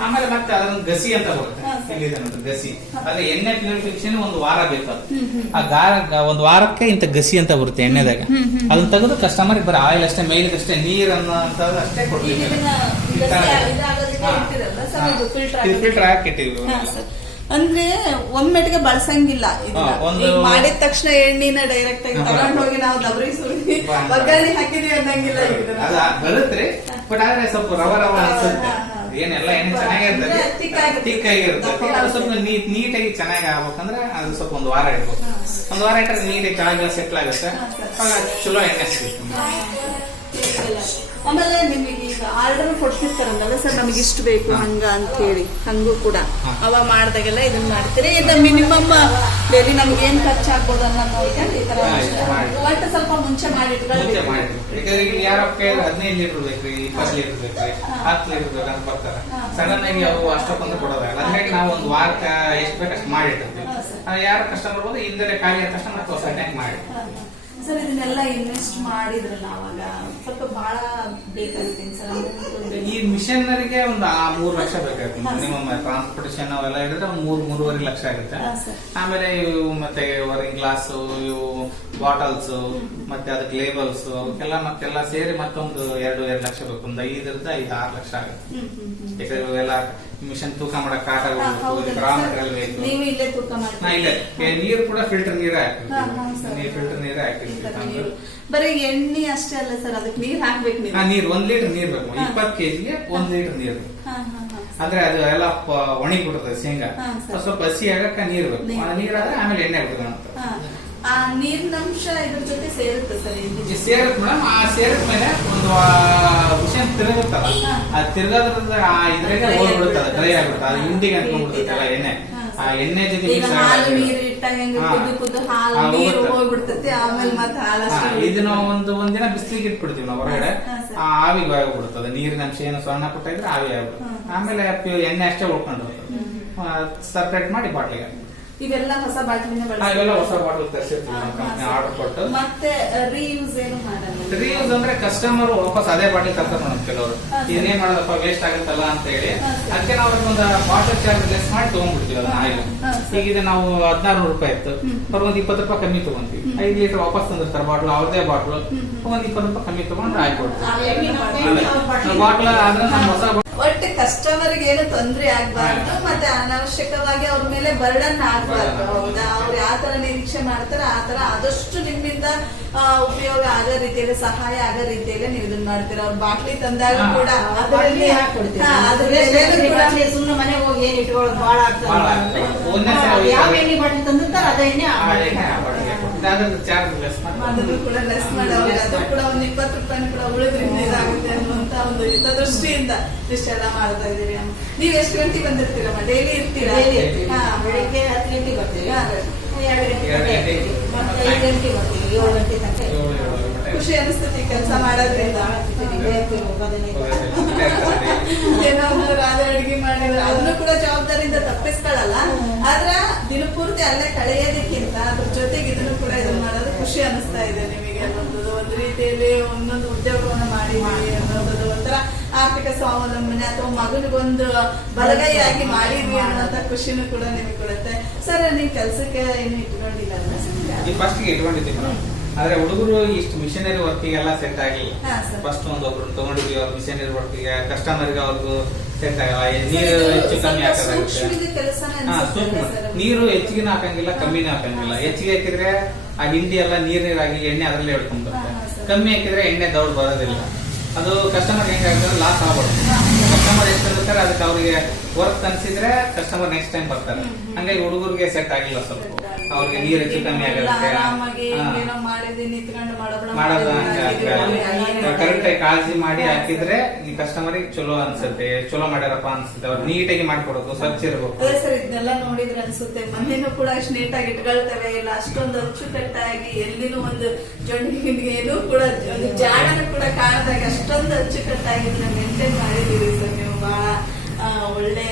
ಆಮೇಲೆ ಮತ್ತೆ ಅದನ್ನ ಗಸಿ ಅಂತ ಬರುತ್ತೆ. ಇಲ್ಲಿದೆ ನೋಡಿ ಗಸಿ. ಅದ್ರ ಎಣ್ಣೆ ಪ್ಯೂರಿಫಿಕೇಶನ್ 1 ವಾರ ಬೇಕು. ಒಂದು ವಾರಕ್ಕೆ ಇಂತ ಗಸಿ ಅಂತ ಬರುತ್ತೆ ಎಣ್ಣೆದಾಗ. ಅದನ್ನ ತೆಗೆದು ಕಸ್ಟಮರ್ ಬರೀ ಆಯಿಲ್ ಅಷ್ಟೇ, ಮೇಲಿಗಷ್ಟೇ, ನೀರನ್ನು ಅಂತ ಅಷ್ಟೇ ಕೊಡ್ತೀವಿ. ಫಿಲ್ಟರ್ ಹಾಕಿಟ್ಟಿವಿ. ಅಂದ್ರೆ ಒಮ್ಮೆಟ್ಗೆ ಬಳಸಂಗಿಲ್ಲ. ಮಾಡಿದ ತಕ್ಷಣ ಎಣ್ಣಿನ ಡೈರೆಕ್ಟ್ ಆಗಿ ತಗೊಂಡ್ ಹೋಗಿ ನಾವು ದಬ್ರಿ ಸುರಿ ಒಗ್ಗರಣೆ ಹಾಕಿದೀವಿ ಅನ್ನಂಗಿಲ್ಲ. ಬರುತ್ತೆ ಬಟ್ ಆದ್ರೆ ಸ್ವಲ್ಪ ರವ ಅನ್ಸುತ್ತೆ. ಏನೆಲ್ಲ ಎಣ್ಣೆ ಚೆನ್ನಾಗಿರ್ತದೆ, ತಿಕ್ಕಾಗಿರುತ್ತೆ. ಅದು ಸ್ವಲ್ಪ ನೀಟಾಗಿ ಚೆನ್ನಾಗಿ ಆಗ್ಬೇಕಂದ್ರೆ ಅದು ಸ್ವಲ್ಪ 1 ವಾರ ಇಡ್ಬೇಕು. 1 ವಾರ ಇಟ್ಟರೆ ನೀಟಾಗಿ ಕೆಳಗೆಲ್ಲ ಸೆಟ್ಲ್ ಆಗುತ್ತೆ. ಚಲೋ ಎಣ್ಣೆ ಸಿಗುತ್ತೆ. ಆಮೇಲೆ ನಿಮಗೆ ಈಗ ಆರ್ಡರ್ ಕೊಡ್ತಿರ್ತಾರಲ್ಲ ಸರ್, ನಮಗೆ ಇಷ್ಟು ಬೇಕು ಹಂಗ ಅಂತ ಹೇಳಿ, ಹಂಗೂ ಕೂಡ ಅವ ಮಾಡಿದಾಗೆಲ್ಲ ಇದನ್ನ ಮಾಡ್ತೀರಿ. ಇದು ಮಿನಿಮಮ್ ಡೈಲಿ ನಮ್ಗೆ ಏನ್ ಖರ್ಚು ಆಗ್ಬೋದು ಅನ್ನೋ ನೋಡ್ಕೊಂಡು ಈ ತರ ಒಟ್ಟು ಸ್ವಲ್ಪ ಮುಂಚೆ ಮಾಡಿಟ್ಕೊಳ್ಳಿ. ಯಾರೋ 15 ಲೀಟರ್ ಬೇಕ್ರಿ, 20 ಲೀಟರ್ ಬೇಕ್ರಿ, 10 ಲೀಟರ್ ಬೇಕಂತ ಬರ್ತಾರೆ. ಸಡನ್ ಆಗಿ ಅವು ಅಷ್ಟೊಂದು ಕೊಡೋದಾಗಲ್ಲ. ಹಂಗಾಗಿ ನಾವು 1 ವಾರಕ್ಕೆ ಎಷ್ಟು ಬೇಕು ಅಷ್ಟು ಮಾಡಿಟ್ಟಿರ್ತೀವಿ. ಯಾರು ಕಸ್ಟಮರ್ ಬಂದು ಹಿಂದೆ ಖಾಲಿ ಆದ ತಕ್ಷಣ ಮತ್ತೆ ಹೊಸ ಟ್ಯಾಂಕ್ ಮಾಡಿ. ಸರ್ ಇದನ್ನೆಲ್ಲ ಇನ್ವೆಸ್ಟ್ ಮಾಡಿದ್ರಲ್ಲ ಅವಾಗ ಸ್ವಲ್ಪ ಬಹಳ ಬೇಕಾಗುತ್ತೆ ಸರ್. ಈ ಮಿಷನರಿಗೆ ಒಂದು 3 ಲಕ್ಷ ಬೇಕಾಗುತ್ತೆ. ಮಿನಿಮಮ್ ಟ್ರಾನ್ಸ್ಪೋರ್ಟೇಷನ್ ಅವೆಲ್ಲ ಹಿಡಿದ್ರೆ 3-3.5 ಲಕ್ಷ ಆಗುತ್ತೆ. ಆಮೇಲೆ ಇವು ಮತ್ತೆ ವರ್ಕಿಂಗ್ ಗ್ಲಾಸ್, ಇವು ಬಾಟಲ್ಸ್, ಮತ್ತೆ ಅದಕ್ಕೆ ಲೇಬಲ್ಸ್ ಮತ್ತೆಲ್ಲ ಸೇರಿ ಮತ್ತೊಂದು 2 ಲಕ್ಷ ಬೇಕು. ಒಂದು 5-6 ಲಕ್ಷ ಆಗುತ್ತೆ. ಯಾಕಂದ್ರೆ ಇವೆಲ್ಲ ಮಿಷನ್ ತೂಕ ಮಾಡಕ್ ಕಾಟಗಳು, ರಾ ಮೆಟೀರಿಯಲ್ ಬೇಕು. ಇಲ್ಲೇ ನೀರು ಕೂಡ ಫಿಲ್ಟರ್ ನೀರೇ ಹಾಕ್ತೀವಿ. ಫಿಲ್ಟರ್ ನೀರೇ ಹಾಕ್ತೀವಿ. ಬರೀ ಎಣ್ಣೆ ಅಷ್ಟೇ ಅಲ್ಲ ಸರ್, ಅದಕ್ಕೆ ನೀರ್ ಹಾಕ್ಬೇಕು. ನೀರು 1 ಲೀಟರ್ ನೀರ್ ಬೇಕು. 20 ಕೆಜಿಗೆ 1 ಲೀಟರ್ ನೀರು. ಅಂದ್ರೆ ಅದು ಎಲ್ಲ ಒಣಗಿಬಿಡ್ತದೆ ಶೇಂಗಾ. ಸ್ವಲ್ಪ ಹಸಿ ಆಗಕ್ಕ ನೀರ್ ಬೇಕು. ನೀರಾದ್ರೆ ಆಮೇಲೆ ಎಣ್ಣೆ ಬಿಡ್ಬೇಕು. ಆ ನೀರಿನ ಅಂಶ ಇದ್ರ ಜೊತೆ ಸೇರುತ್ತೆ ಸರ್? ಸೇರುತ್ತೆ ಮೇಡಮ್. ಆ ಸೇರಿದ ಮೇಲೆ ಒಂದು ಮಿಷನ್ ತಿರುಗುತ್ತಲ್ಲ, ಅದು ತಿರ್ಗೋದ್ರಿಂದ ಇದ್ರಾಗೆ ಹೋಗ್ಬಿಡುತ್ತದೆ, ಡ್ರೈ ಆಗ್ಬಿಡುತ್ತೆ. ಅದು ಹಿಂಡಿಗೆ ಅನ್ಕೊಂಡ್ಬಿಡ್ತೈತಲ್ಲ ಎಣ್ಣೆ. ಆ ಎಣ್ಣೆ ಜೊತೆ ಹಾಲು ನೀರು ಇಟ್ಟಾಗ ಕುದ್ದು ಹಾಲು ನೀರು ಹೋಗ್ಬಿಡ್ತೈತಿ. ಆಮೇಲೆ ಮತ್ತೆ ಹಾಲಷ್ಟು ಇದನ್ನ ಒಂದಿನ ಬಿಸಿಲಿಗೆ ಇಟ್ಬಿಡ್ತೀವಿ ನಾವು ಹೊರಗಡೆ. ಆವಿಗೆ ಆಗ್ಬಿಡುತ್ತದೆ. ನೀರಿನ ಅಂಶ ಏನು ಸಣ್ಣ ಪುಟ್ಟ ಇದ್ರೆ ಆವಿ ಆಗ್ಬಿಡುತ್ತೆ. ಆಮೇಲೆ ಎಣ್ಣೆ ಅಷ್ಟೇ ಉಳ್ಕೊಂಡು ಸಪ್ರೇಟ್ ಮಾಡಿ ಬಾಟ್ಲಿಗೆ. ಇವೆಲ್ಲ ಹೊಸ ಬಾಟಲಿನ ಇವೆಲ್ಲ ಹೊಸ ಬಾಟಲ್ ತರಿಸಿರ್ತೀವಿ ಕಂಪ್ನಿ ಆರ್ಡರ್ ಕೊಟ್ಟು. ಮತ್ತೆ ರೀಯೂಸ್ ಏನು ಮಾಡಲ್ಲ? ರೀಯೂಸ್ ಅಂದ್ರೆ ಕಸ್ಟಮರ್ ವಾಪಸ್ ಅದೇ ಬಾಟಲ್ ತರ್ತಾರೆ ಮೇಡಮ್. ಕೆಲವರು ಏನೇನ್ ಮಾಡೋದಪ್ಪ ವೇಸ್ಟ್ ಆಗುತ್ತಲ್ಲ ಅಂತ ಹೇಳಿ ಅದಕ್ಕೆ ನಾವು ಒಂದು ಬಾಟಲ್ ಚಾರ್ಜ್ ಲೆಸ್ ಮಾಡಿ ತಗೊಂಡ್ಬಿಡ್ತೀವಿ ಅದನ್ನ ಆಯಿಲ್. ಈಗ ಇದು ನಾವು 1600 ರೂಪಾಯಿ ಇತ್ತು, ಒಂದು 20 ರೂಪಾಯಿ ಕಮ್ಮಿ ತಗೊಂತೀವಿ. 5 ಲೀಟರ್ ವಾಪಸ್ ತಂದಿರ್ತಾರೆ ಬಾಟ್ಲ್, ಅವ್ರದೇ ಬಾಟ್ಲ್. ಒಂದು 20 ರೂಪಾಯಿ ಕಮ್ಮಿ ತಗೊಂಡ್ರೆ ಆಗ್ಬಿಡ್ತೀವಿ ಬಾಟ್ಲ್. ಆದ್ರೆ ನಮ್ಮ ಹೊಸ ಒಟ್ಟು ಕಸ್ಟಮರ್ಗೆ ಏನು ತೊಂದರೆ ಆಗ್ಬಾರ್ದು, ಮತ್ತೆ ಅನಾವಶ್ಯಕವಾಗಿ ಅವ್ರ ಮೇಲೆ ಬರ್ಡನ್ ಆಗ್ಬಾರ್ದು. ಹೌದಾ? ಅವ್ರು ಯಾವ ತರ ನಿರೀಕ್ಷೆ ಮಾಡ್ತಾರೆ ಆ ತರ ಆದಷ್ಟು ನಿಮ್ಮಿಂದ ಉಪಯೋಗ ಆಗೋ ರೀತಿಯಲ್ಲಿ, ಸಹಾಯ ಆಗೋ ರೀತಿಯಲ್ಲಿ ನೀವು ಇದನ್ನ ಮಾಡ್ತೀರ. ಅವ್ರ ಬಾಟ್ಲಿ ತಂದಾಗ ಕೂಡ ಸುಮ್ಮನೆ ಮನೆಗೆ ಹೋಗಿ ಏನ್ ಇಟ್ಕೊಳ್ಳೋದು ಬಾಳ ಆಗ್ತದೆ. ಯಾವ ಎಣ್ಣೆ ಬಾಟ್ಲಿ ತಂದಿರ್ತಾರೆ ಅದ ಎಣ್ಣೆ ಅದನ್ನು ಕೂಡ ಲೆಸ್ ಮಾಡಿ ಅವ್ರಿಗೆ ಅದು ಕೂಡ ಒಂದು 20 ರೂಪಾಯಿ ಕೂಡ ಉಳಿದ್ರಿಂದ ಇದಾಗುತ್ತೆ ಅನ್ನುವಂತ ಒಂದು ಹಿತದೃಷ್ಟಿಯಿಂದ ಇಷ್ಟೆಲ್ಲ ಮಾಡ್ತಾ ಇದೀವಿ. ನೀವ್ ಎಷ್ಟು ಗಂಟೆಗೆ ಬಂದಿರ್ತೀರಮ್ಮ? ಡೈಲಿ ಇರ್ತೀರಾ? ಬೆಳಿಗ್ಗೆ 10 ಗಂಟೆಗೆ ಬರ್ತೀವಿ, 2 ಗಂಟೆ ಮತ್ತೆ 5 ಗಂಟೆಗೆ ಬರ್ತೀವಿ, 7 ಗಂಟೆ ತನಕ. ಖುಷಿ ಅನಿಸ್ತತಿ ಕೆಲಸ ಮಾಡೋದ್ರಿಂದ. ಏನೋ ಒಂದು ರಾಜ ಅಡಿಗೆ ಮಾಡಿದ್ರೆ ಅದನ್ನು ಕೂಡ ಜವಾಬ್ದಾರಿಯಿಂದ ತಪ್ಪಿಸ್ಕೊಳ್ಳಲ್ಲ. ಆದ್ರ ದಿನಪೂರ್ತಿ ಅಲ್ಲೇ ಕಳೆಯೋದಕ್ಕಿಂತ ಅದ್ರ ಜೊತೆಗೆ ಇದನ್ನು ಕೂಡ ಇದನ್ನ ಮಾಡೋದು ಖುಷಿ ಅನಿಸ್ತಾ ಇದೆ ನಿಮಗೆ. ಒಂದು ರೀತಿಯಲ್ಲಿ ಒಂದೊಂದು ಉದ್ಯೋಗವನ್ನು ಮಾಡಿದ್ವಿ ಅನ್ನೋದು, ಒಂಥರ ಆರ್ಥಿಕ ಸ್ವಾವಲಂಬನೆ ಅಥವಾ ಮಗನಿಗೊಂದು ಬಲಗೈಯಾಗಿ ಮಾಡಿದ್ವಿ ಅನ್ನೋಂತ ಖುಷಿನೂ ಕೂಡ ನಿಮಗೆ ಕೊಡುತ್ತೆ. ಸರ್ ನೀವು ಕೆಲ್ಸಕ್ಕೆ ಏನು ಇಟ್ಕೊಂಡಿಲ್ಲ? ಫಸ್ಟ್ಗೆ ಇಟ್ಕೊಂಡಿದ್ದೀವಿ. ಆದ್ರೆ ಹುಡುಗರು ಇಷ್ಟು ಮಿಷನರಿ ವರ್ಕಿಗೆಲ್ಲ ಸೆಟ್ ಆಗಿಲ್ಲ. ಹಾ, ಸರ್. ಫಸ್ಟ್ ಒಬ್ಬರು ತಗೊಂಡಿದ್ವಿ ಅವ್ರ ಮಿಷನರಿ ವರ್ಕಿಗೆ, ಕಸ್ಟಮರ್ಗೆ ಅವ್ರಿಗೂ ಸೆಟ್ ಆಗಲ್ಲ. ನೀರು ಹೆಚ್ಚು ಕಮ್ಮಿ ಹಾಕೋದಾಗುತ್ತೆ. ಹಾ, ಸೂಕ್ಷ್ಮ. ನೀರು ಹೆಚ್ಚಿಗೆ ಹಾಕಂಗಿಲ್ಲ, ಕಮ್ಮಿನೂ ಹಾಕಂಗಿಲ್ಲ. ಹೆಚ್ಚಿಗೆ ಹಾಕಿದ್ರೆ ಆ ಹಿಂಡಿ ಎಲ್ಲ ನೀರಾಗಿ ಎಣ್ಣೆ ಅದರಲ್ಲೇ ಹಿಡ್ಕೊಂಡ್ ಬರುತ್ತೆ. ಕಮ್ಮಿ ಹಾಕಿದ್ರೆ ಎಣ್ಣೆ ದೌಡ್ ಬರೋದಿಲ್ಲ. ಅದು ಕಸ್ಟಮರ್ ಹೆಂಗಾಗ್ತದೆ, ಲಾಸ್ ಆಗ್ಬಾರ್ದು. ಕಸ್ಟಮರ್ ಎಷ್ಟು ಇರ್ತಾರೆ ಅದಕ್ಕೆ ಅವ್ರಿಗೆ ವರ್ಕ್ ಅನ್ಸಿದ್ರೆ ಕಸ್ಟಮರ್ ನೆಕ್ಸ್ಟ್ ಟೈಮ್ ಬರ್ತಾರೆ. ಹಂಗಾಗಿ ಹುಡುಗರಿಗೆ ಸೆಟ್ ಆಗಿಲ್ಲ, ಸ್ವಲ್ಪ ಅವ್ರಿಗೆ ನೀರು ಹೆಚ್ಚು ಕಮ್ಮಿ ಆಗುತ್ತೆ. ಮಾಡೋದು ಕರೆಕ್ಟ್ ಆಗಿ ಕಾಳಜಿ ಮಾಡಿ ಹಾಕಿದ್ರೆ ಈ ಕಸ್ಟಮರಿಗೆ ಚಲೋ ಅನ್ಸುತ್ತೆ, ಚಲೋ ಮಾಡ್ಯಾರಪ್ಪ ಅನ್ಸುತ್ತೆ. ಅವ್ರು ನೀಟಾಗಿ ಮಾಡ್ಕೊಡೋದು, ಸ್ವಚ್ಛ ಇರಬೇಕು. ಅದೇ ಸರ್, ಇದನ್ನೆಲ್ಲ ನೋಡಿದ್ರೆ ಅನ್ಸುತ್ತೆ ಮನೇನು ಕೂಡ ಅಷ್ಟು ನೀಟಾಗಿ ಇಟ್ಕೊಳ್ತೇವೆ ಇಲ್ಲ, ಅಷ್ಟೊಂದು ಅಚ್ಚುಕಟ್ಟಾಗಿ ಎಲ್ಲಿನೂ ಒಂದು ಜೊಂಡಿಗೆ ಕೂಡ ಒಂದು ಜಾಗನೂ ಕೂಡ ಕಾಣದಾಗ ಅಷ್ಟೊಂದು ಅಚ್ಚುಕಟ್ಟಾಗಿ ಮೇಂಟೈನ್ ಮಾಡಿದೀವಿ ಸರ್. ನೀವು ಬಹಳ ಒಳ್ಳೆ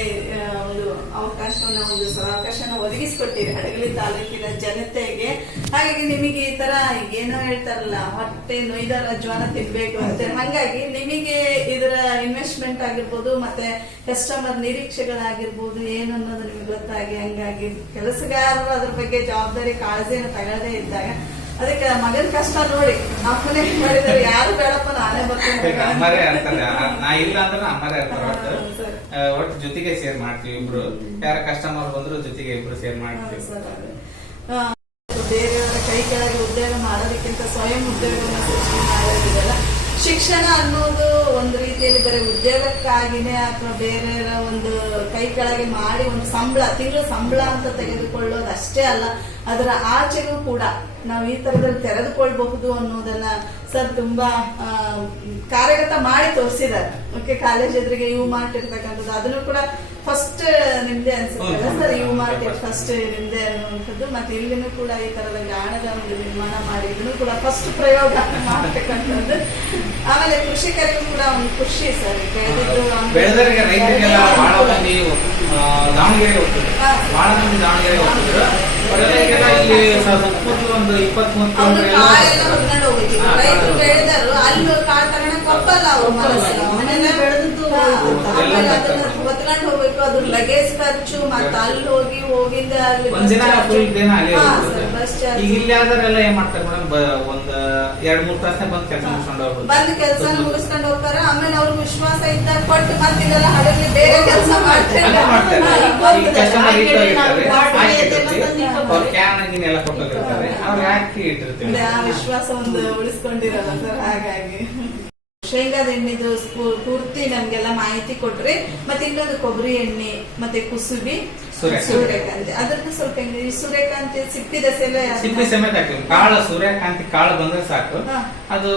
ಒಂದು ಅವಕಾಶವನ್ನ, ಒಂದು ಅವಕಾಶನ ಒದಗಿಸ್ಕೊಟ್ಟಿರಿ ಹಡಗಲಿ ತಾಲೂಕಿನ ಜನತೆಗೆ. ಹಾಗಾಗಿ ನಿಮಗೆ ಈ ತರ ಏನೋ ಹೇಳ್ತಾರಲ್ಲ, ಹೊಟ್ಟೆ ನೊಯ್ದರ ಜ್ವಾನ ತಿನ್ಬೇಕು ಅಂತ, ಹಾಗಾಗಿ ನಿಮಗೆ ಇದರ ಇನ್ವೆಸ್ಟ್ಮೆಂಟ್ ಆಗಿರ್ಬೋದು ಮತ್ತೆ ಕಸ್ಟಮರ್ ನಿರೀಕ್ಷೆಗಳಾಗಿರ್ಬೋದು ಏನು ಅನ್ನೋದು ನಿಮ್ಗೆ ಗೊತ್ತಾಗಿ, ಹಂಗಾಗಿ ಕೆಲಸಗಾರರು ಅದ್ರ ಬಗ್ಗೆ ಜವಾಬ್ದಾರಿ ಕಾಳಜಿಯನ್ನು ತಗೊಳ್ಳದೇ ಇದ್ದಾಗ ಅದಕ್ಕೆ ಮಗನ ಕಷ್ಟ ನೋಡಿ ಅಪ್ಪನೇ ಮಾಡಿದ್ರೆ ಯಾರು ಬೇಡಪ್ಪ ನಾನೇ ಬರ್ತೀನಿ ಅಮ್ಮರೇ ಅಂತಾರೆ. ನಾ ಇಲ್ಲ ಅಂದ್ರೆ ಅಮ್ಮರೇ ಅಂತಾರೆ. ಒಟ್ಟು ಜೊತೆಗೆ ಶೇರ್ ಮಾಡ್ತೀವಿ ಇಬ್ರು. ಯಾರ ಕಸ್ಟಮರ್ ಬಂದ್ರು ಜೊತೆಗೆ ಇಬ್ರು ಶೇರ್ ಮಾಡ್ತೀವಿ. ಬೇರೆಯವರ ಕೈ ಕೆಳಗೆ ಉದ್ಯೋಗ ಮಾಡೋದಕ್ಕಿಂತ ಸ್ವಯಂ ಉದ್ಯೋಗವನ್ನು ಸೃಷ್ಟಿ ಮಾಡೋದಿದೆಯಲ್ಲ, ಶಿಕ್ಷಣ ಅನ್ನೋದು ಒಂದು ರೀತಿಯಲ್ಲಿ ಬರೀ ಉದ್ಯೋಗಕ್ಕಾಗಿನೇ ಅಥವಾ ಬೇರೆಯವರ ಒಂದು ಕೈ ಕೆಳಗೆ ಮಾಡಿ ಒಂದು ಸಂಬಳ, ತಿಂಗಳು ಸಂಬಳ ಅಂತ ತೆಗೆದುಕೊಳ್ಳೋದು ಅಷ್ಟೇ ಅಲ್ಲ, ಅದರ ಆಚೆಗೂ ಕೂಡ ನಾವು ಈ ತರದಲ್ಲಿ ತೆರೆದುಕೊಳ್ಬಹುದು ಅನ್ನೋದನ್ನ ಸರ್ ತುಂಬಾ ಕಾರ್ಯಗತ ಮಾಡಿ ತೋರಿಸಿದ್ದಾರೆ. ಓಕೆ, ಕಾಲೇಜ್ ಎದುರಿಗೆ ಯು ಮಾರ್ಟ್ ಇರ್ತಕ್ಕಂಥದ್ದು ಅದನ್ನು ಕೂಡ first Nimde ಅನ್ಸುತ್ತಲ್ಲ sir, you mart first ನಿಮ್ದೆ ಅನ್ನುವಂಥದ್ದು. ಮತ್ತೆ ಇಲ್ಲಿನೂ ಕೂಡ ಈ ತರದ ಗಾಣದ ಒಂದು ನಿರ್ಮಾಣ ಮಾಡಿ ಇದನ್ನು ಕೂಡ ಫಸ್ಟ್ ಪ್ರಯೋಗ ಮಾಡ್ತಕ್ಕಂಥದ್ದು. ಆಮೇಲೆ ಕೃಷಿಕರಿಗೂ ಕೂಡ ಒಂದು ಖುಷಿ ಸರ್, ಬೆಳೆದವರಿಗೆ ರೈತರಿಗೆಲ್ಲ ಬಹಳ ಮಂದಿ ದಾವಣಗೆರೆ ಹೋಗ್ತದೆ, ಬಹಳ ಮಂದಿ ದಾವಣಗೆರೆ ಹೋಗ್ತಿದ್ರು. ಇಲ್ಲಿ ಸುತ್ತಮುತ್ತಲು ಒಂದು 23 ರೈತರು ಬೆಳೆದರು ಅಲ್ಲಿ ಕಾಳು ತಗೊಂಡು ಕೊಪ್ಪಲ್ಲ ಅವ್ರ ಮನೆಯಲ್ಲೇ ಬೆಳೆದದ್ದು ಹೊತ್ಕೊಂಡು ಹೋಗ್ಬೇಕು. ಅದ್ರ ಲಗೇಜ್ ಖರ್ಚು ಮತ್ತೆ ಅಲ್ಲಿ ಹೋಗಿಂದ ಒಂದಿನ ಫುಲ್ ದಿನ ಅಲ್ಲೇ ಈಗ ಇಲ್ಲಿ ಆದರೆಲ್ಲ ಏನ್ ಮಾಡ್ತಾರೆ ಮೇಡಮ್, ಒಂದ್ 2-3 ತಾಸನೇ ಬಂದ್ ಕೆಲಸ ಮುಗಿಸ್ಕೊಂಡು ಹೋಗ್ಬೋದು, ಬಂದ್ ಕೆಲಸ ಮುಗಿಸ್ಕೊಂಡು ಹೋಗ್ತಾರೆ. ಆಮೇಲೆ ಅವ್ರಿಗೆ ವಿಶ್ವಾಸ ಇದ್ದಾಗ ಕೊಟ್ಟು ಮತ್ತಿದೆಲ್ಲ ಹಡಗಲಿ ಬೇರೆ ಕೆಲಸ ಮಾಡ್ತಾರೆ. ಅವ್ರ ಕ್ಯಾನ್ ಎಲ್ಲ ಕೊಟ್ಟಿರ್ತಾರೆ, ಅವ್ರಿಗೆ ಹಾಕಿ ಇಟ್ಟಿರ್ತೀವಿ. ಆ ವಿಶ್ವಾಸ ಒಂದು ಉಳಿಸ್ಕೊಂಡಿರಲ್ಲ ಸರ್. ಹಾಗಾಗಿ ಶೇಂಗಾದ ಎಣ್ಣೆದು ಪೂರ್ತಿ ನಮ್ಗೆಲ್ಲ ಮಾಹಿತಿ ಕೊಟ್ರಿ. ಮತ್ತೆ ಇನ್ನೊಂದು ಕೊಬ್ಬರಿ ಎಣ್ಣೆ ಮತ್ತೆ ಕುಸುಬಿ, ಸೂರ್ಯಕಾಂತಿ ಅದ್ರದ್ದು ಸ್ವಲ್ಪ ಈ ಸೂರ್ಯಕಾಂತಿ ಸಿಪ್ಪಿ ದಸೆಲ್ಲ ಸಿಪ್ಪಿ ಸಮೇತ ಹಾಕ್ತೀವಿ. ಕಾಳು ಸೂರ್ಯಕಾಂತಿ ಕಾಳು ಬಂದ್ರೆ ಸಾಕು. ಅದು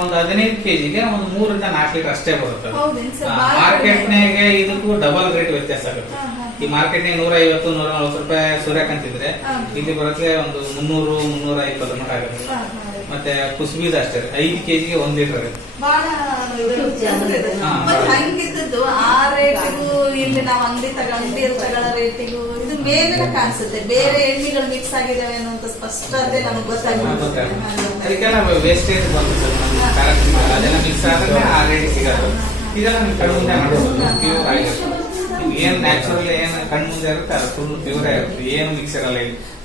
ಒಂದು 15 kgಗೆ ಒಂದು 3-4 ಲೀಟರ್ ಅಷ್ಟೇ ಬರುತ್ತೆ. ಮಾರ್ಕೆಟ್ನಾಗೆ ಇದಕ್ಕೂ ಡಬಲ್ ರೇಟ್ ವ್ಯತ್ಯಾಸ ಆಗುತ್ತೆ. ಈ ಮಾರ್ಕೆಟ್ನಾಗ 150-140 ರೂಪಾಯಿ ಸೂರ್ಯಕಾಂತಿ ಇದ್ರೆ ಇಲ್ಲಿ ಬರೋಕ್ಕೆ ಒಂದು 300-320 ಮಟ ಆಗುತ್ತೆ. ಮತ್ತೆ ಕುಸುಬಿದ ಅಷ್ಟೇ 5 kgಗೆ 1 ಲೀಟರ್ ಆಗುತ್ತೆ. ಹಂಗಿದ್ದು ಆ ರೇಟಿಗೂ ಇಲ್ಲಿ ನಾವು ಅಂಗಡಿ ತಗೊಳ್ಳೋ ರೇಟಿಗೂ ಇದು ಮೇಲೆ ಕಾಣಿಸುತ್ತೆ. ಬೇರೆ ಎಣ್ಣೆಗಳು ಮಿಕ್ಸ್ ಆಗಿದಾವೆ ಅನ್ನುವಂತ ಸ್ಪಷ್ಟತೆ ನಮ್ಗೆ ಗೊತ್ತಾಗುತ್ತೆ. ಅದಕ್ಕೆಲ್ಲ ವೇಸ್ಟೇಜ್ ಬರುತ್ತೆ, ಅದೆಲ್ಲ ಮಿಕ್ಸ್ ಆದ್ರೆ ಆ ರೇಟ್ ಸಿಗೋದು. ಇದೆಲ್ಲ ನಿಮ್ಗೆ ಕಣ್ಣು ಮುಂದೆ ಮಾಡ್ಬೋದು, ಪ್ಯೂರ್ ಆಗಿರುತ್ತೆ. ಏನ್ ನ್ಯಾಚುರಲ್ ಏನ್ ಕಣ್ಣು ಮುಂದೆ ಇರುತ್ತೆ ಅದು ಫುಲ್ ಪ್ಯೂರ್ ಆಗಿರುತ್ತೆ, ಏನು ಮಿಕ್ಸ್ ಇರಲ್ಲ.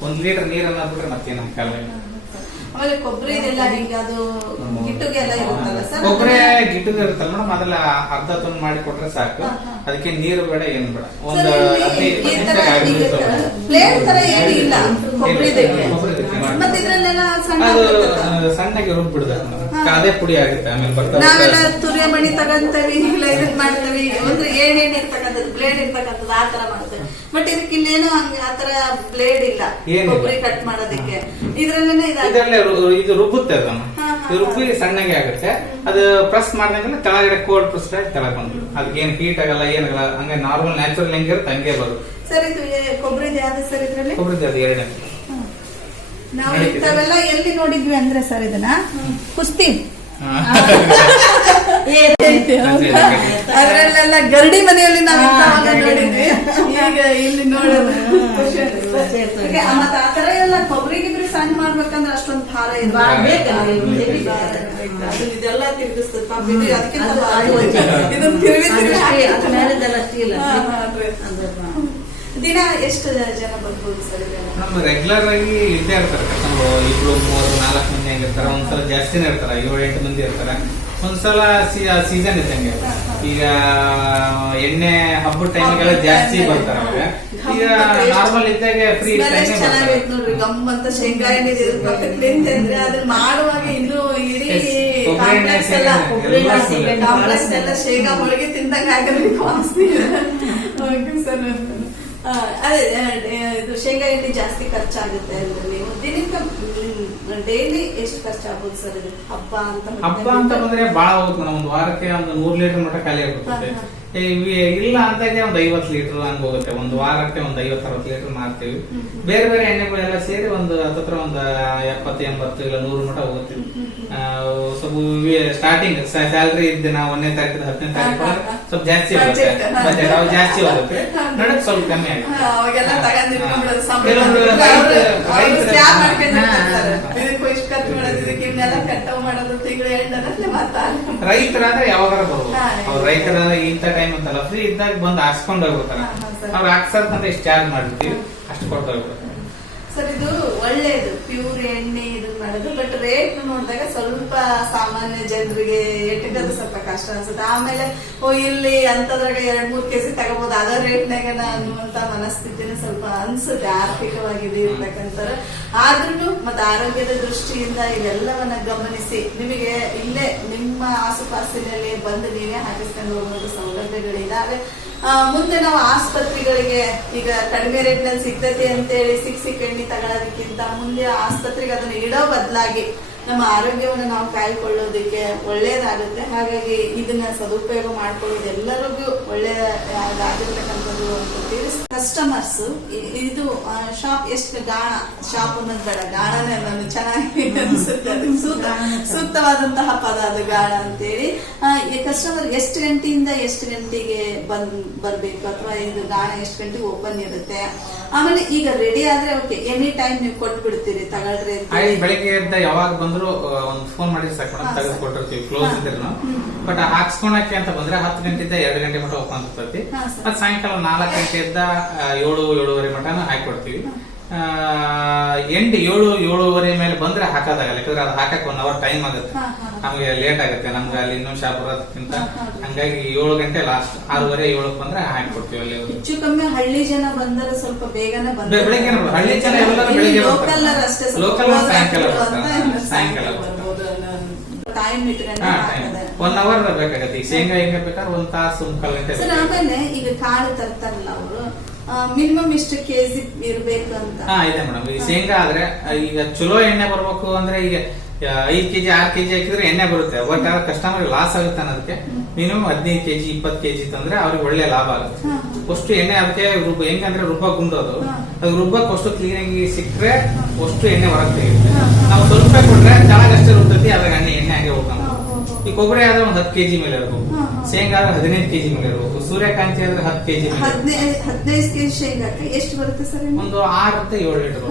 1 ಲೀಟರ್ ನೀರನ್ನ ಬಿಟ್ರೆ ಮತ್ತೆ ನಮ್ ಕಾಲ. ಆಮೇಲೆ ಕೊಬ್ಬರಿ ಇದೆಲ್ಲ ಹಿಂಗೆ ಅದು ಗಿಟ್ಟುಗೆಲ್ಲ ಇರುತ್ತಲ್ಲ ಸರ್, ಕೊಬ್ಬರಿ ಗಿಟ್ಟುಗೆ ಇರುತ್ತಲ್ಲ ಮೇಡಮ್, ಅದೆಲ್ಲ ಅರ್ಧ ತುಂಡು ಮಾಡಿ ಕೊಟ್ರೆ ಸಾಕು. ಅದಕ್ಕೆ ನೀರು ಬೇಡ ಏನು ಬೇಡ. ಒಂದು ಪ್ಲೇಟ್ ತರ ಏನು ಇಲ್ಲ ಮತ್ತೆ ಇದ್ರಲ್ಲೆಲ್ಲ ಸಣ್ಣಗೆ ರುಬ್ಬಿಡ್ಬೇಕು, ಅದೇ ಪುಡಿ ಆಗುತ್ತೆ. ಆಮೇಲೆ ಬರ್ತದೆ ನಾವೆಲ್ಲ ತುರಿಯಮಣಿ ತಗಂತೀವಿ, ಇಲ್ಲ ಇದಕ್ ಮಾಡ್ತೀವಿ, ಅಂದ್ರೆ ಏಣ್ ಇರ್ತಕ್ಕಂಥದ್ದು ಬ್ಲೇಡ್ ಇರ್ತಕ್ಕಂಥದ್ದು ಆ ತರ ಮಾಡ್ತೇವೆ. ಬಟ್ ಇದಕ್ಕೆ ಇಲ್ಲೇನು ಹಂಗೆ ಆತರ ಬ್ಲೇಡ್ ಇಲ್ಲ ಕೊಬ್ಬರಿ ಕಟ್ ಮಾಡೋದಕ್ಕೆ. ಇದ್ರಲ್ಲೇನೆ ಇದರಲ್ಲೇ ಇದು ರುಬ್ಬುತ್ತೆ ಅದನ್ನ, ರುಬ್ಬಿ ಸಣ್ಣಗೆ ಆಗುತ್ತೆ. ಅದು ಪ್ರೆಸ್ ಮಾಡಿದ್ರೆ ಕೆಳಗಡೆ ಕೋಲ್ಡ್ ಪ್ರೆಸ್ ಕೆಳಗೆ ಬಂದು ಅದಕ್ಕೆ ಏನು ಹೀಟ್ ಆಗಲ್ಲ, ಏನಾಗಲ್ಲ. ಹಂಗೆ ನಾರ್ಮಲ್ ನ್ಯಾಚುರಲ್ ಹೆಂಗಿರುತ್ತೆ ಹಂಗೆ ಬರುತ್ತೆ ಸರ್. ಇದು ಕೊಬ್ಬರಿದು ಯಾವ್ದು ಸರ್? ಇದ್ರಲ್ಲಿ ಕೊಬ್ಬರಿದು ಅದು 2ನೇ. ನಾವು ಇಂಥವೆಲ್ಲ ಎಲ್ಲಿ ನೋಡಿದ್ವಿ ಅಂದ್ರೆ ಸರ್, ಇದನ್ನ ಕುಸ್ತಿ ಅದ್ರಲ್ಲೆಲ್ಲ ಗರಡಿ ಮನೆಯಲ್ಲಿ ನಾವು ನೋಡಿದ್ವಿ. ಈಗ ಇಲ್ಲಿ ನೋಡೋದು ಮತ್ತೆ ಆತರ ಎಲ್ಲ ಕೊಬ್ಬರಿಗೆ ಸಣ್ಣ ಮಾಡ್ಬೇಕಂದ್ರೆ ಅಷ್ಟೊಂದು ಭಾರ ಇದೆಲ್ಲ ತಿರುಗಿಸ್ತದೆ. ಅದಕ್ಕಿಂತ ದಿನ ಎಷ್ಟು ಜನ ಬರ್ಬೋದು ಸರ್ ಇದೆಲ್ಲ? ನಮ್ಮ ರೆಗ್ಯುಲರ್ ಆಗಿ ಇದ್ದೇ ಇರ್ತಾರೆ ಕಸ್ಟಮರ್, 2, 3, 4 ಮಂದಿ ಆಗಿರ್ತಾರೆ. ಒಂದ್ಸಲ ಜಾಸ್ತಿನೇ ಇರ್ತಾರೆ, 7-8 ಮಂದಿ ಇರ್ತಾರೆ. ಒಂದ್ಸಲ ಸೀಸನ್ ಇದ್ದಂಗೆ. ಈಗ ಎಣ್ಣೆ ಹಬ್ಬದ ಟೈಮಿಗೆಲ್ಲ ಜಾಸ್ತಿ ಬರ್ತಾರೆ ಅವಾಗ. ಈಗ ನಾರ್ಮಲ್ ಇದ್ದಾಗ ಫ್ರೀ ಚೆನ್ನಾಗೈತೆ ನೋಡ್ರಿ, ಗಮ್ಮಂತ ಶೇಂಗಾ ಎಣ್ಣೆ ಅಂದ್ರೆ ಅದನ್ನ ಮಾಡುವಾಗ ಇನ್ನು ಇಡೀ ಕಾಂಪ್ಲೆಕ್ಸ್ ಎಲ್ಲ ಶೇಂಗಾ ಮೊಳಗೆ ತಿಂದಂಗ ಆಗಿರ್ಬೇಕು ಅನಿಸ್ತೀವಿ ಸರ್. ಅದೇ ಇದು ಶೇಂಗಾ ಎಣ್ಣೆ ಜಾಸ್ತಿ ಖರ್ಚಾಗುತ್ತೆ ಅಂದ್ರೆ ನೀವು ದಿನಕ್ಕೆ ಡೈಲಿ ಎಷ್ಟು ಖರ್ಚಾಗ್ಬೋದು ಸರ್? ಇದು ಹಬ್ಬ ಅಂತ ಬಂದ್ರೆ ಬಾಳ ಹೋಗುತ್ತೆ. ನಾವು ಒಂದು ವಾರಕ್ಕೆ ಒಂದು 100 ಲೀಟರ್ ಮಟ್ಟ ಖಾಲಿ ಆಗುತ್ತೆ. ಇಲ್ಲ ಅಂತಾಗೆ ಒಂದು 50 ಲೀಟರ್ ಹಂಗ ಹೋಗುತ್ತೆ. ಒಂದು ವಾರಕ್ಕೆ ಒಂದು 50-60 ಲೀಟರ್ ಮಾರ್ತೀವಿ. ಬೇರೆ ಬೇರೆ ಎಣ್ಣೆಗಳೆಲ್ಲ ಸೇರಿ ಒಂದು ಹತ್ತತ್ರ ಒಂದು 70-80 ಇಲ್ಲ 100 ಮಟ್ಟ ಹೋಗುತ್ತೆ. ಸ್ವಲ್ಪ ಸ್ಟಾರ್ಟಿಂಗ್ ಸ್ಯಾಲ್ರಿ ಇದ್ದ 1ನೇ ತಾರೀಕು 10ನೇ ತಾರೀಕು ಸ್ವಲ್ಪ ಜಾಸ್ತಿ ಹೋಗುತ್ತೆ, ಬಜೆಟ್ ಅವಾಗ ಜಾಸ್ತಿ ಹೋಗುತ್ತೆ. ನಡಕ್ ಸ್ವಲ್ಪ ಕಮ್ಮಿ ಆಗುತ್ತೆ. ರೈತರಾದ್ರೆ ಯಾವಾಗಾರ ಬರ್ಬೋದು. ಅವ್ರು ರೈತರಾದ್ರೆ ಇಂಥ ಟೈಮ್ ಅಂತಲ್ಲ, ಫ್ರೀ ಇದ್ದಾಗ ಬಂದು ಹಾಕ್ಸ್ಕೊಂಡು ಹೋಗ್ಬಿಡ್ತಾರೆ. ಅವ್ರು ಹಾಕ್ಸೋದಂತ ಎಷ್ಟು ಚಾರ್ಜ್ ಮಾಡಿರ್ತೀವಿ ಅಷ್ಟು ಕೊಟ್ಟು ಹೋಗ್ಬಿಡ್ತಾರೆ. ಸರ್ ಇದು ಒಳ್ಳೇದು ಪ್ಯೂರ್ ಎಣ್ಣೆ ಇದು ಮಾಡೋದು. ಬಟ್ ರೇಟ್ ನೋಡಿದಾಗ ಸ್ವಲ್ಪ ಸಾಮಾನ್ಯ ಜನರಿಗೆ ಎಟ್ಟದು ಸ್ವಲ್ಪ ಕಷ್ಟ ಅನ್ಸುತ್ತೆ. ಆಮೇಲೆ ಇಲ್ಲಿ ಅಂತದ್ರಾಗ 2-3 ಕೆಜಿ ತಗೋಬಹುದು ಅದ ರೇಟ್ನಾಗ ಅನ್ನುವಂತ ಮನಸ್ಥಿತಿನ ಸ್ವಲ್ಪ ಅನ್ಸುತ್ತೆ ಆರ್ಥಿಕವಾಗಿ ಇರ್ತಕ್ಕಂಥ. ಆದ್ರೂ ಮತ್ತೆ ಆರೋಗ್ಯದ ದೃಷ್ಟಿಯಿಂದ ಇವೆಲ್ಲವನ್ನ ಗಮನಿಸಿ ನಿಮಗೆ ಇಲ್ಲೇ ನಿಮ್ಮ ಆಸುಪಾಸಿನಲ್ಲಿ ಬಂದು ನೀವೇ ಹಾಕಿಸ್ಕೊಂಡು ಹೋಗುವಂತ ಸೌಲಭ್ಯಗಳಿದಾವೆ. ಮುಂದೆ ನಾವು ಆಸ್ಪತ್ರೆಗಳಿಗೆ ಈಗ ಕಡಿಮೆ ರೇಟ್ ನಲ್ಲಿ ಸಿಗ್ತದೆ ಅಂತೇಳಿ ಸಿಕ್ ಎಣ್ಣೆ ತಗೊಳ್ಳೋದಕ್ಕಿಂತ ಮುಂದೆ ಆಸ್ಪತ್ರೆಗೆ ಅದನ್ನ ಇಡೋ ಬದಲಾಗಿ ನಮ್ಮ ಆರೋಗ್ಯವನ್ನು ನಾವು ಕಾಯ್ಕೊಳ್ಳೋದಕ್ಕೆ ಒಳ್ಳೇದಾಗುತ್ತೆ. ಹಾಗಾಗಿ ಇದನ್ನ ಸದುಪಯೋಗ ಮಾಡ್ಕೊಳ್ಳೋದು ಎಲ್ಲರಿಗೂ ಒಳ್ಳೆಯದಾಗಿರ್ತಕ್ಕಂಥದ್ದು ಅಂತ ಕಸ್ಟಮರ್ಸ್ ಇದು ಶಾಪ್ ಎಷ್ಟು ಗಾಣ ಶಾಪ್ ಅನ್ನೋದು ಬೇಡ, ಗಾಣನೇ ನಾನು ಚೆನ್ನಾಗಿ ಅನಿಸುತ್ತೆ. ಅದಕ್ಕೆ ಸೂಕ್ತವಾದಂತಹ ಪದ ಅದು ಗಾಣ ಅಂತೇಳಿ. ಈ ಕಸ್ಟಮರ್ ಎಷ್ಟು ಗಂಟೆಯಿಂದ ಎಷ್ಟು ಗಂಟೆಗೆ ಬರ್ಬೇಕು ಅಥವಾ ಇದು ಗಾಣ ಎಷ್ಟು ಗಂಟೆಗೆ ಓಪನ್ ಇರುತ್ತೆ? ಆಮೇಲೆ ಈಗ ರೆಡಿ ಆದ್ರೆ ಓಕೆ ಎನಿ ಟೈಮ್ ನೀವು ಕೊಟ್ಬಿಡ್ತೀರಿ ತಗೊಳ್ರಿ ಅಂತ? ಬೆಳಿಗ್ಗೆ ಯಾವಾಗ ಬಂದ್ರು ಒಂದು ಫೋನ್ ಮಾಡಿ ಸಾಕು ತೆಗೆದುಕೊಟ್ಟಿರ್ತೀವಿ, ಕ್ಲೋಸ್ ಇದ್ರು. ಬಟ್ ಹಾಕ್ಸ್ಕೊಳಕ್ಕೆ ಅಂತ ಬಂದ್ರೆ 10 ಗಂಟೆಯಿಂದ 2 ಗಂಟೆ ಮಟ್ಟ ಓಪನ್ ಇರ್ತೈತಿ. ಮತ್ ಸಾಯಂಕಾಲ 4 ಗಂಟೆಯಿಂದ 7-7:30 ಮಟನು ಹಾಕೊಡ್ತೀವಿ. ಎಂಟು 7-7:30 ಮೇಲೆ ಬಂದ್ರೆ ಹಾಕೋದಾಗಲ್ಲ, ಯಾಕಂದ್ರೆ ಅದು ಹಾಕಕ್ 1 ಅವರ್ ಟೈಮ್ ಆಗುತ್ತೆ. ನಮಗೆ ಲೇಟ್ ಆಗುತ್ತೆ, ನಮ್ಗೆ ಅಲ್ಲಿ ಇನ್ನೊಂದು ಶಾಪ್ ಬರೋದಕ್ಕಿಂತ. ಹಂಗಾಗಿ 7 ಗಂಟೆ ಲಾಸ್ಟ್, 6:30-7 ಬಂದ್ರೆ ಹಾಕೊಡ್ತೀವಿ. ಅಲ್ಲಿ ಹೆಚ್ಚು ಕಮ್ಮಿ ಹಳ್ಳಿ ಜನ ಬಂದರೆ ಸ್ವಲ್ಪ ಬೇಗನೆ ಬಂದ್ರೆ ಬೆಳಿಗ್ಗೆ ಹಳ್ಳಿ ಜನ ಎಲ್ಲರೂ ಬೆಳಿಗ್ಗೆ ಲೋಕಲ್ ಸಾಯಂಕಾಲ ಟೈಮ್ ಇಟ್ಕೊಂಡು 1 ಅವರ್ ಬೇಕಾಗತ್ತೆ. ಶೇಂಗಾ ಹೆಂಗ ಬೇಕಾದ್ರೆ 1 ತಾಸು 1/4 ಗಂಟೆ. ಸರ್ ಆಮೇಲೆ ಈಗ ಕಾಳು ತರ್ತಾರಲ್ಲ ಅವರು ಮಿನಿಮಮ್ ಇಷ್ಟು ಕೆಜಿ ಇರ್ಬೇಕು ಅಂತ? ಇದೆ ಮೇಡಮ್. ಈ ಶೇಂಗಾ ಆದ್ರೆ ಈಗ ಚಲೋ ಎಣ್ಣೆ ಬರ್ಬೇಕು ಅಂದ್ರೆ ಈಗ 5 ಕೆಜಿ 6 ಕೆಜಿ ಹಾಕಿದ್ರೆ ಎಣ್ಣೆ ಬರುತ್ತೆ. ಬಟ್ ಕಸ್ಟಮರ್ ಲಾಸ್ ಆಗುತ್ತೆ ಅನ್ನೋದಕ್ಕೆ ಮಿನಿಮಮ್ 15 ಕೆಜಿ 20 ಕೆಜಿ ತಂದ್ರೆ ಅವ್ರಿಗೆ ಒಳ್ಳೆ ಲಾಭ ಆಗುತ್ತೆ. ಅಷ್ಟು ಎಣ್ಣೆ ಅದಕ್ಕೆ ಹೆಂಗಂದ್ರೆ ರುಬ್ಬ ಗುಂಡೋದು, ಅದು ರುಬ್ಬಕ್ಕೆ ಅಷ್ಟು ಕ್ಲೀನ್ ಸಿಕ್ಕರೆ ಅಷ್ಟು ಎಣ್ಣೆ ಹೊರಗೆ ತೆಗೆಯುತ್ತೆ. ನಾವು ಸ್ವಲ್ಪ ಕೊಟ್ರೆ ಚೆನ್ನಾಗಷ್ಟೇ ರುಬ್ತೈತಿ, ಅದ್ರಾಗ ಎಣ್ಣೆ ಹಂಗೆ ಹೋಗೋಣ. ಈ ಕೊಬ್ಬರಿ ಆದ್ರೆ 10 ಕೆಜಿ ಮೇಲೆ ಇರಬೇಕು, ಶೇಂಗಾ ಆದ್ರೆ 15 ಕೆಜಿ ಮೇಲೆ ಇರಬೇಕು, ಸೂರ್ಯಕಾಂತಿ ಆದ್ರೆ 10 ಕೆಜಿ ಮೇಲೆ. 15 ಕೆಜಿ ಶೇಂಗಾಕ್ಕೆ ಎಷ್ಟು ಬರುತ್ತೆ ಸರ್? ಒಂದು 6-7 ಲೀಟರ್.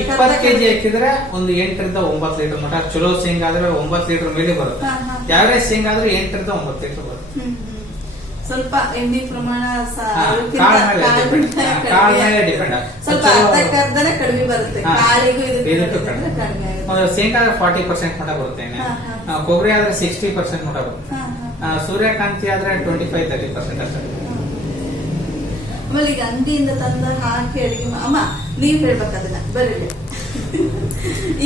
20 ಕೆಜಿ ಹಾಕಿದ್ರೆ ಒಂದು 8-9 ಲೀಟರ್ ಮಟ್ಟ. ಚಲೋ ಶೇಂಗಾ ಆದ್ರೆ 9 ಲೀಟರ್ ಮೇಲೆ ಬರುತ್ತೆ. ಯಾವ್ಯಾವ ಶೇಂಗಾ ಆದ್ರೆ 8-9 ಲೀಟರ್ ಬರುತ್ತೆ. ಸ್ವಲ್ಪ ಎಣ್ಣೆ ಪ್ರಮಾಣ ಸ್ವಲ್ಪ ಅರ್ಧಕ್ಕರ್ಧನೇ ಕಡಿಮೆ ಬರುತ್ತೆ. ಕಾಳಿಗೂ ಕಡಿಮೆ ಶೇಂಗಾ 40% ಮಟ್ಟ ಬರುತ್ತೆ ಎಣ್ಣೆ. ಕೊಬ್ಬರಿ ಆದ್ರೆ 60% ಮಟ್ಟ ಬರುತ್ತೆ. ಸೂರ್ಯಕಾಂತಿ ಆದ್ರೆ 25-30% ಅಷ್ಟೇ. ಆಮೇಲೆ ಈಗ ಅಂಗಡಿಯಿಂದ ತಂದ ಹಾಕಿ ಅಡಿಗೆ ಅಮ್ಮ ನೀವ್ ಹೇಳ್ಬೇಕು ಅದನ್ನ ಬರೀ.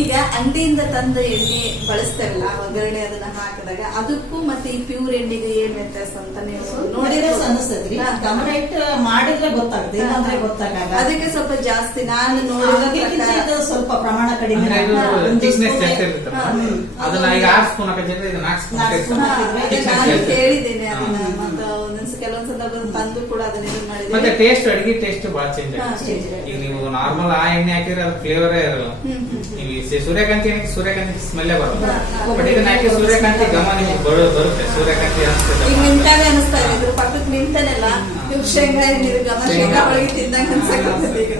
ಈಗ ಅಂಗಡಿಯಿಂದ ತಂದ ಎಣ್ಣೆ ಬಳಸ್ತಾರಲ್ಲ ಒಗ್ಗರಣೆ ಅದನ್ನ ಹಾಕಿದಾಗ ಅದಕ್ಕೂ ಮತ್ತೆ ಈ ಪ್ಯೂರ್ ಎಣ್ಣೆಗೆ ಏನ್ ವ್ಯತ್ಯಾಸ ಅಂತ ನೀವು ನೋಡಿದ್ರೆ ಅನಿಸ್ತದ್ರಿ. ಗಮನ ಇಟ್ಟು ಮಾಡಿದ್ರೆ ಗೊತ್ತಾಗುತ್ತೆ, ಇಲ್ಲಾಂದ್ರೆ ಗೊತ್ತಾಗಲ್ಲ. ಅದಕ್ಕೆ ಸ್ವಲ್ಪ ಜಾಸ್ತಿ ನಾನು ನೋಡಿದ ಸ್ವಲ್ಪ ಪ್ರಮಾಣ ಕಡಿಮೆ. ಅದನ್ನ ಈಗ 6 ಸ್ಪೂನ್ ಹಾಕಿದ್ರೆ ಇದು 4 ಸ್ಪೂನ್ ನಾನು ಕೇಳಿದ್ದೇನೆ ಅದನ್ನ. ಮತ್ತೆ ಒಂದೊಂದ್ಸ ಕೆಲವೊಂದ್ ಸಂದರ್ಭ ತಂದು ಕೂಡ ಅದನ್ನ ಇದು ಮಾಡಿದ್ರೆ ಮತ್ತೆ ಟೇಸ್ಟ್, ಅಡಿಗೆ ಟೇಸ್ಟ್ ಬಹಳ ಚೇಂಜ್ ಆಗುತ್ತೆ. ಈಗ ನೀವು ನಾರ್ಮಲ್ ಆ ಎಣ್ಣೆ ಹಾಕಿದ್ರೆ ಅದು ಫ್ಲೇವರೇ ಇರಲ್ಲ. ನೀವು ಸೂರ್ಯಕಾಂತಿ ಎಣ್ಣೆ ಸೂರ್ಯಕಾಂತಿ ಸ್ಮೆಲ್ಲೇ ಬರುತ್ತೆ. ಬಟ್ ಇದನ್ನ ಹಾಕಿ ಸೂರ್ಯಕಾಂತಿ ಘಮ ನಿಮಗೆ ಬರುತ್ತೆ. ಸೂರ್ಯಕಾಂತಿ ಅನಿಸ್ತದೆ, ಈಗ ನಿಂತಾನೆ ಅನಿಸ್ತಾ ಇದೆ. ಇದ್ರ ಪಕ್ಕಕ್ಕೆ ನಿಂತಾನೆಲ್ಲ ಇವ್ ಶೇಂಗಾ ಎಣ್ಣೆ ಘಮ ಶೇಂಗಾ ಒಳಗೆ ತಿಂದಂಗ ಅನ್ಸಕ್ಕೆ.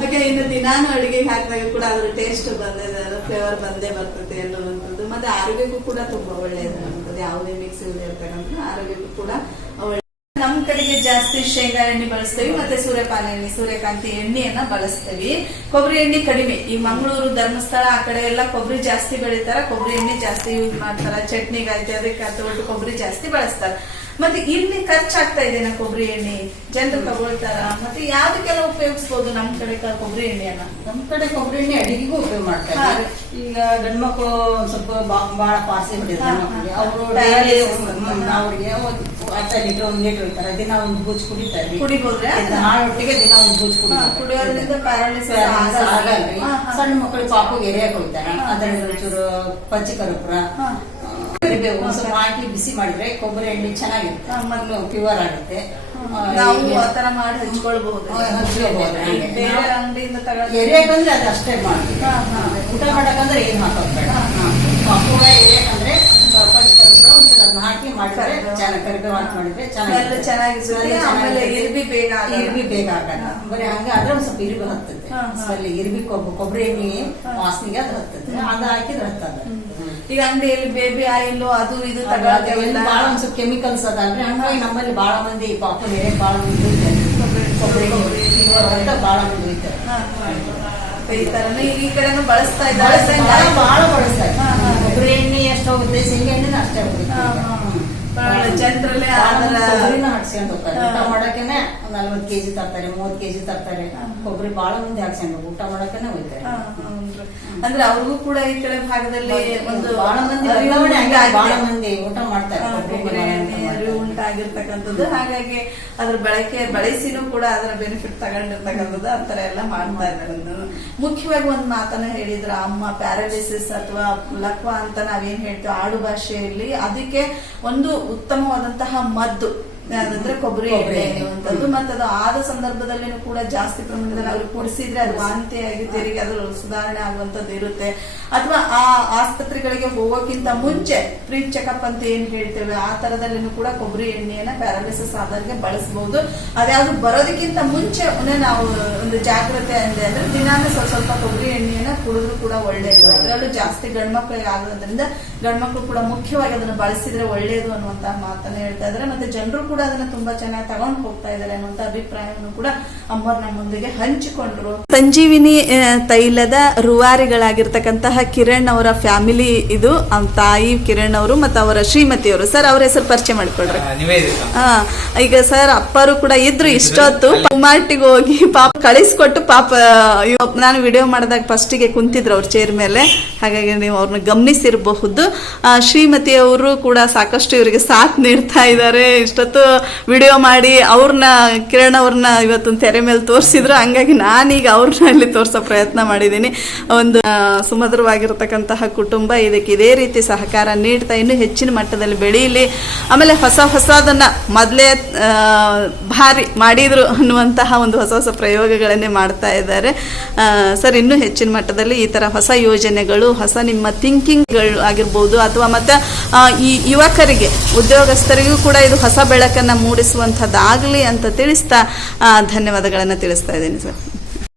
ಹಾಗೆ ಇನ್ನು ದಿನಾನು ಅಡಿಗೆಗೆ ಹಾಕಿದಾಗ ಕೂಡ ಅದ್ರ ಟೇಸ್ಟ್ ಬಂದಿದೆ, ಅದ್ರ ಫ್ಲೇವರ್ ಬಂದೇ ಬರ್ತದೆ ಅನ್ನುವಂಥದ್ದು. ಮತ್ತೆ ಆರೋಗ್ಯಕ್ಕೂ ಕೂಡ ತುಂಬಾ ಒಳ್ಳೆಯದು. ಯಾವುದೇ ಮಿಕ್ಸ್ ಇರ್ತಕ್ಕಂಥ ಆರೋಗ್ಯಕ್ಕೂ ಕೂಡ ನಮ್ ಕಡೆಗೆ ಜಾಸ್ತಿ ಶೇಂಗಾ ಎಣ್ಣೆ ಬಳಸ್ತೇವೆ ಮತ್ತೆ ಸೂರ್ಯಕಾಂತಿ ಎಣ್ಣೆಯನ್ನ ಬಳಸ್ತೇವೆ. ಕೊಬ್ಬರಿ ಎಣ್ಣೆ ಕಡಿಮೆ. ಈ ಮಂಗಳೂರು, ಧರ್ಮಸ್ಥಳ ಆ ಕಡೆ ಎಲ್ಲ ಕೊಬ್ಬರಿ ಜಾಸ್ತಿ ಬೆಳಿತಾರ, ಕೊಬ್ಬರಿ ಎಣ್ಣೆ ಜಾಸ್ತಿ ಯೂಸ್ ಮಾಡ್ತಾರ. ಚಟ್ನಿಗಾಯ್ತು ಅದಕ್ಕೆ ಒಟ್ಟು ಕೊಬ್ಬರಿ ಜಾಸ್ತಿ ಬಳಸ್ತಾರ. ಮತ್ತೆ ಇಲ್ಲಿ ಖರ್ಚಾಗ್ತಾ ಇದೆನಾ ಕೊಬ್ಬರಿ ಎಣ್ಣೆ, ಜನರು ತಗೊಳ್ತಾರ, ಮತ್ತೆ ಯಾವ್ದಕ್ಕೆಲ್ಲ ಉಪಯೋಗಿಸಬಹುದು ನಮ್ ಕಡೆ ಕೊಬ್ಬರಿ ಎಣ್ಣೆಯನ್ನ? ನಮ್ ಕಡೆ ಕೊಬ್ಬರಿ ಎಣ್ಣೆ ಅಡಿಗೆಗೂ ಉಪಯೋಗ ಮಾಡ್ತಾರೆ. ಈಗ ಗಂಡ್ಮಕ್ಳು ಸ್ವಲ್ಪ ಬಹಳ ಪಾಸಿ ಹೊಡಿತಾರೆ, ಅವರು ಅವ್ರಿಗೆ 1 ಲೀಟರ್ ಇರ್ತಾರೆ, ದಿನ ಒಂದು ಬೂಚ್ ಕುಡಿತಾರೆ. ಕುಡಿಬೋದ್ರೆ ನಾಳೊಟ್ಟಿಗೆ ದಿನ ಒಂದು ಬೂಚ್ ಕುಡಿಯೋದ್ರಿಂದ ಪ್ಯಾರಾಲಿಸಿಸ್ ಆಗಲ್ರಿ. ಸಣ್ಣ ಮಕ್ಕಳು ಪಾಪುಗೆ ಎರೆಯಾಗಿ ಹೋಗ್ತಾರೆ. ಅದರಲ್ಲಿ ಚೂರು ಪಚ್ಚಿಕರ್ಪೂರ, ಕರಿಬೇವು ಸ್ವಲ್ಪ ಹಾಕಿ ಬಿಸಿ ಮಾಡಿದ್ರೆ ಕೊಬ್ಬರಿ ಎಣ್ಣೆ ಚೆನ್ನಾಗಿರುತ್ತೆ, ಮೊದಲು ಪ್ಯೂರ್ ಆಗುತ್ತೆ. ನಾವು ಆತರ ಮಾಡಿ ಹಂಚ್ಕೊಳ್ಬಹುದು. ಬೇರೆ ಅಂಗಡಿಯಿಂದ ಎರೆಯಾಗಂದ್ರೆ ಅದು ಅಷ್ಟೇ ಮಾಡಿ, ಊಟ ಮಾಡಕಂದ್ರೆ ಏನ್ ಹಾಕೋದ್ ಬೇಡ. ಪಾಪುಗ ಎರೆಯಾಕಂದ್ರೆ ಪಚ್ಚಿಕರ್ಪೂರ ಒಂಚೂರು ಅದನ್ನ ಹಾಕಿ ಮಾಡಿದ್ರೆ ಚೆನ್ನಾಗಿ, ಕರಿಬೇವು ಹಾಕಿ ಮಾಡಿದ್ರೆ ಚೆನ್ನಾಗಿರುತ್ತೆ. ಆಮೇಲೆ ಇರ್ಬಿ ಬೇಗ ಆಗಲ್ಲ. ಬರೀ ಹಂಗ ಆದ್ರೆ ಒಂದ್ ಸ್ವಲ್ಪ ಇರ್ಬಿ ಹತ್ತುತ್ತೆ. ಅಲ್ಲಿ ಇರ್ಬಿ ಕೊಬ್ಬರಿ ಎಣ್ಣೆ ವಾಸನೆಗೆ ಅದು ಹತ್ತುತ್ತೆ, ಅದು ಹಾಕಿದ್ರೆ ಹತ್ತದ. ಈಗ ಅಂಗಡಿಯಲ್ಲಿ ಬೇಬಿ ಆಯಿಲ್ ಅದು ಇದು ತಗೊಳ್ತೇವೆ, ಬಹಳ ಒಂದ್ ಸ್ವಲ್ಪ ಕೆಮಿಕಲ್ಸ್ ಅದಾದ್ರೆ ಹಂಗಾಗಿ ನಮ್ಮಲ್ಲಿ ಬಹಳ ಮಂದಿ ಪಾಪ ಬೇರೆ ಬಹಳ ಮಂದಿ ಕೊಬ್ಬರಿ ಅಂತ ಬಹಳ ಮಂದಿ ಇರ್ತಾರೆ. ಈ ತರನೇ ಈ ಕಡೆನೂ ಬಳಸ್ತಾ ಇದ್ದಾರೆ, ಬಹಳ ಬಳಸ್ತಾರೆ. ಕೊಬ್ಬರಿ ಎಣ್ಣೆ ಎಷ್ಟು ಹೋಗುತ್ತೆ, ಶೇಂಗಾ ಎಣ್ಣೆ ಅಷ್ಟೇ ಹೋಗುತ್ತೆ. ಜನರಲ್ಲೇ ಕೊಬ್ಬರಿನ ಹಾಕ್ಸ್ಕೊಂಡು ಹೋಗ್ತಾರೆ. ಊಟ ಮಾಡಕ್ಕೇನೆ 40 ಕೆಜಿ ತರ್ತಾರೆ, 30 ಕೆಜಿ ತರ್ತಾರೆ. ಕೊಬ್ಬರಿ ಬಹಳ ಮಂದಿ ಹಾಕ್ಸ್ಕೊಂಡು ಊಟ ಮಾಡಕ್ಕೇನೆ ಹೋಗ್ತಾರೆ. ಅಂದ್ರೆ ಅವ್ರಿಗೂ ಕೂಡ ಈ ಕಡೆ ಭಾಗದಲ್ಲಿ ಒಂದು ಬಹಳ ಮಂದಿ ಊಟ ಮಾಡ್ತಾರೆ. ಅರಿವು ಉಂಟಾಗಿರ್ತಕ್ಕಂಥದ್ದು. ಹಾಗಾಗಿ ಅದ್ರ ಬಳಸಿನೂ ಕೂಡ ಅದರ ಬೆನಿಫಿಟ್ ತಗೊಂಡಿರ್ತಕ್ಕಂಥದ್ದು ಆ ತರ ಎಲ್ಲ ಮಾಡ್ತಾ ಇದ್ದಾರೆ. ಮುಖ್ಯವಾಗಿ ಒಂದ್ ಮಾತನ್ನ ಹೇಳಿದ್ರ ಅಮ್ಮ, ಪ್ಯಾರಾಲಿಸಿಸ್ ಅಥವಾ ಲಕ್ವ ಅಂತ ನಾವೇನ್ ಹೇಳ್ತೀವಿ ಆಡು ಭಾಷೆಯಲ್ಲಿ, ಅದಕ್ಕೆ ಒಂದು ಉತ್ತಮವಾದಂತಹ ಮದ್ದು ಯಾವ್ದಂದ್ರೆ ಕೊಬ್ಬರಿ ಎಣ್ಣೆ ಅನ್ನುವಂಥದ್ದು. ಮತ್ತೆ ಅದು ಆದ ಸಂದರ್ಭದಲ್ಲಿನೂ ಕೂಡ ಜಾಸ್ತಿ ಪ್ರಮಾಣದಲ್ಲಿ ಅವ್ರು ಕುಡಿಸಿದ್ರೆ ಅದು ವಾಂತಿಯಾಗಿ ತೆರಿಗೆ ಅದು ಸುಧಾರಣೆ ಆಗುವಂತದ್ದು ಇರುತ್ತೆ. ಅಥವಾ ಆ ಆಸ್ಪತ್ರೆಗಳಿಗೆ ಹೋಗೋಕ್ಕಿಂತ ಮುಂಚೆ ಪ್ರೀ ಚೆಕಪ್ ಅಂತ ಏನ್ ಹೇಳ್ತೇವೆ ಆ ತರದಲ್ಲಿನೂ ಕೂಡ ಕೊಬ್ಬರಿ ಎಣ್ಣೆಯನ್ನ ಪ್ಯಾರಾಲಿಸಿಸ್ ಆದವರಿಗೆ ಬಳಸಬಹುದು. ಅದ್ಯಾವ್ದು ಬರೋದಕ್ಕಿಂತ ಮುಂಚೆ ನಾವು ಒಂದು ಜಾಗ್ರತೆ ಅಂದ್ರೆ ದಿನಾನೇ ಸ್ವಲ್ಪ ಕೊಬ್ಬರಿ ಎಣ್ಣೆಯನ್ನ ಕುಡಿದ್ರು ಕೂಡ ಒಳ್ಳೇದು. ಅದರಲ್ಲೂ ಜಾಸ್ತಿ ಗಂಡ್ಮಕ್ಳಿಗೆ ಆಗೋದ್ರಿಂದ ಗಂಡ್ಮಕ್ಳು ಕೂಡ ಮುಖ್ಯವಾಗಿ ಅದನ್ನ ಬಳಸಿದ್ರೆ ಒಳ್ಳೇದು ಅನ್ನುವಂತಹ ಮಾತನ್ನ ಹೇಳ್ತಾ ಇದ್ದಾರೆ. ಮತ್ತೆ ಜನರು ಕೂಡ ಅದನ್ನ ತುಂಬಾ ಚೆನ್ನಾಗಿ ತಗೊಂಡು ಹೋಗ್ತಾ ಇದ್ದಾರೆ ಅನ್ನುವಂತ ಅಭಿಪ್ರಾಯವನ್ನು ಕೂಡ ಅಮ್ಮರ್ ನಮ್ಮ ಮುಂದಿಗೆ ಹಂಚಿಕೊಂಡ್ರು. ಸಂಜೀವಿನಿ ತೈಲದ ರೂವಾರಿಗಳಾಗಿರ್ತಕ್ಕಂತಹ ಕಿರಣ್ ಅವರ ಫ್ಯಾಮಿಲಿ ಇದು. ತಾಯಿ ಕಿರಣ್ ಅವರು ಮತ್ತು ಅವರ ಶ್ರೀಮತಿಯವರು. ಸರ್ ಅವ್ರ ಹೆಸರು ಪರಿಚಯ ಮಾಡಿಕೊಡ್ರಿ. ಈಗ ಸರ್ ಅಪ್ಪರು ಕೂಡ ಇದ್ರು ಇಷ್ಟೊತ್ತು. ಕುಮಾರ್ಟಿಗೆ ಹೋಗಿ ಪಾಪ ಕಳಿಸ್ಕೊಟ್ಟು ಪಾಪ ನಾನು ವಿಡಿಯೋ ಮಾಡಿದಾಗ ಫಸ್ಟಿಗೆ ಕುಂತಿದ್ರು ಅವ್ರ ಚೇರ್ ಮೇಲೆ, ಹಾಗಾಗಿ ನೀವು ಅವ್ರನ್ನ ಗಮನಿಸಿರಬಹುದು. ಶ್ರೀಮತಿಯವರು ಕೂಡ ಸಾಕಷ್ಟು ಇವರಿಗೆ ಸಾಥ್ ನೀಡ್ತಾ ಇದ್ದಾರೆ. ಇಷ್ಟೊತ್ತು ವಿಡಿಯೋ ಮಾಡಿ ಅವ್ರನ್ನ ಕಿರಣ್ ಅವ್ರನ್ನ ಇವತ್ತೊಂದು ತೆರೆ ಮೇಲೆ ತೋರಿಸಿದ್ರು, ಹಂಗಾಗಿ ನಾನೀಗ ಅವ್ರನ್ನ ಇಲ್ಲಿ ತೋರಿಸೋ ಪ್ರಯತ್ನ ಮಾಡಿದ್ದೀನಿ. ಒಂದು ಸುಮಧುರವಾಗಿರ್ತಕ್ಕಂತಹ ಕುಟುಂಬ, ಇದಕ್ಕೆ ಇದೇ ರೀತಿ ಸಹಕಾರ ನೀಡ್ತಾ ಇನ್ನೂ ಹೆಚ್ಚಿನ ಮಟ್ಟದಲ್ಲಿ ಬೆಳೀಲಿ. ಆಮೇಲೆ ಹೊಸದನ್ನ ಮೊದಲೇ ಭಾರಿ ಮಾಡಿದ್ರು ಅನ್ನುವಂತಹ ಒಂದು ಹೊಸ ಪ್ರಯೋಗಗಳನ್ನೇ ಮಾಡ್ತಾ ಇದ್ದಾರೆ. ಸರ್ ಇನ್ನೂ ಹೆಚ್ಚಿನ ಮಟ್ಟದಲ್ಲಿ ಈ ತರ ಹೊಸ ಯೋಜನೆಗಳು, ಹೊಸ ನಿಮ್ಮ ಥಿಂಕಿಂಗ್ಗಳು ಆಗಿರ್ಬೋದು, ಅಥವಾ ಮತ್ತೆ ಈ ಯುವಕರಿಗೆ, ಉದ್ಯೋಗಸ್ಥರಿಗೂ ಕೂಡ ಇದು ಹೊಸ ಬೆಳಕನ್ನು ಮೂಡಿಸುವಂಥದ್ದಾಗಲಿ ಅಂತ ತಿಳಿಸ್ತಾ ಧನ್ಯವಾದಗಳನ್ನು ತಿಳಿಸ್ತಾ ಇದ್ದೀನಿ ಸರ್.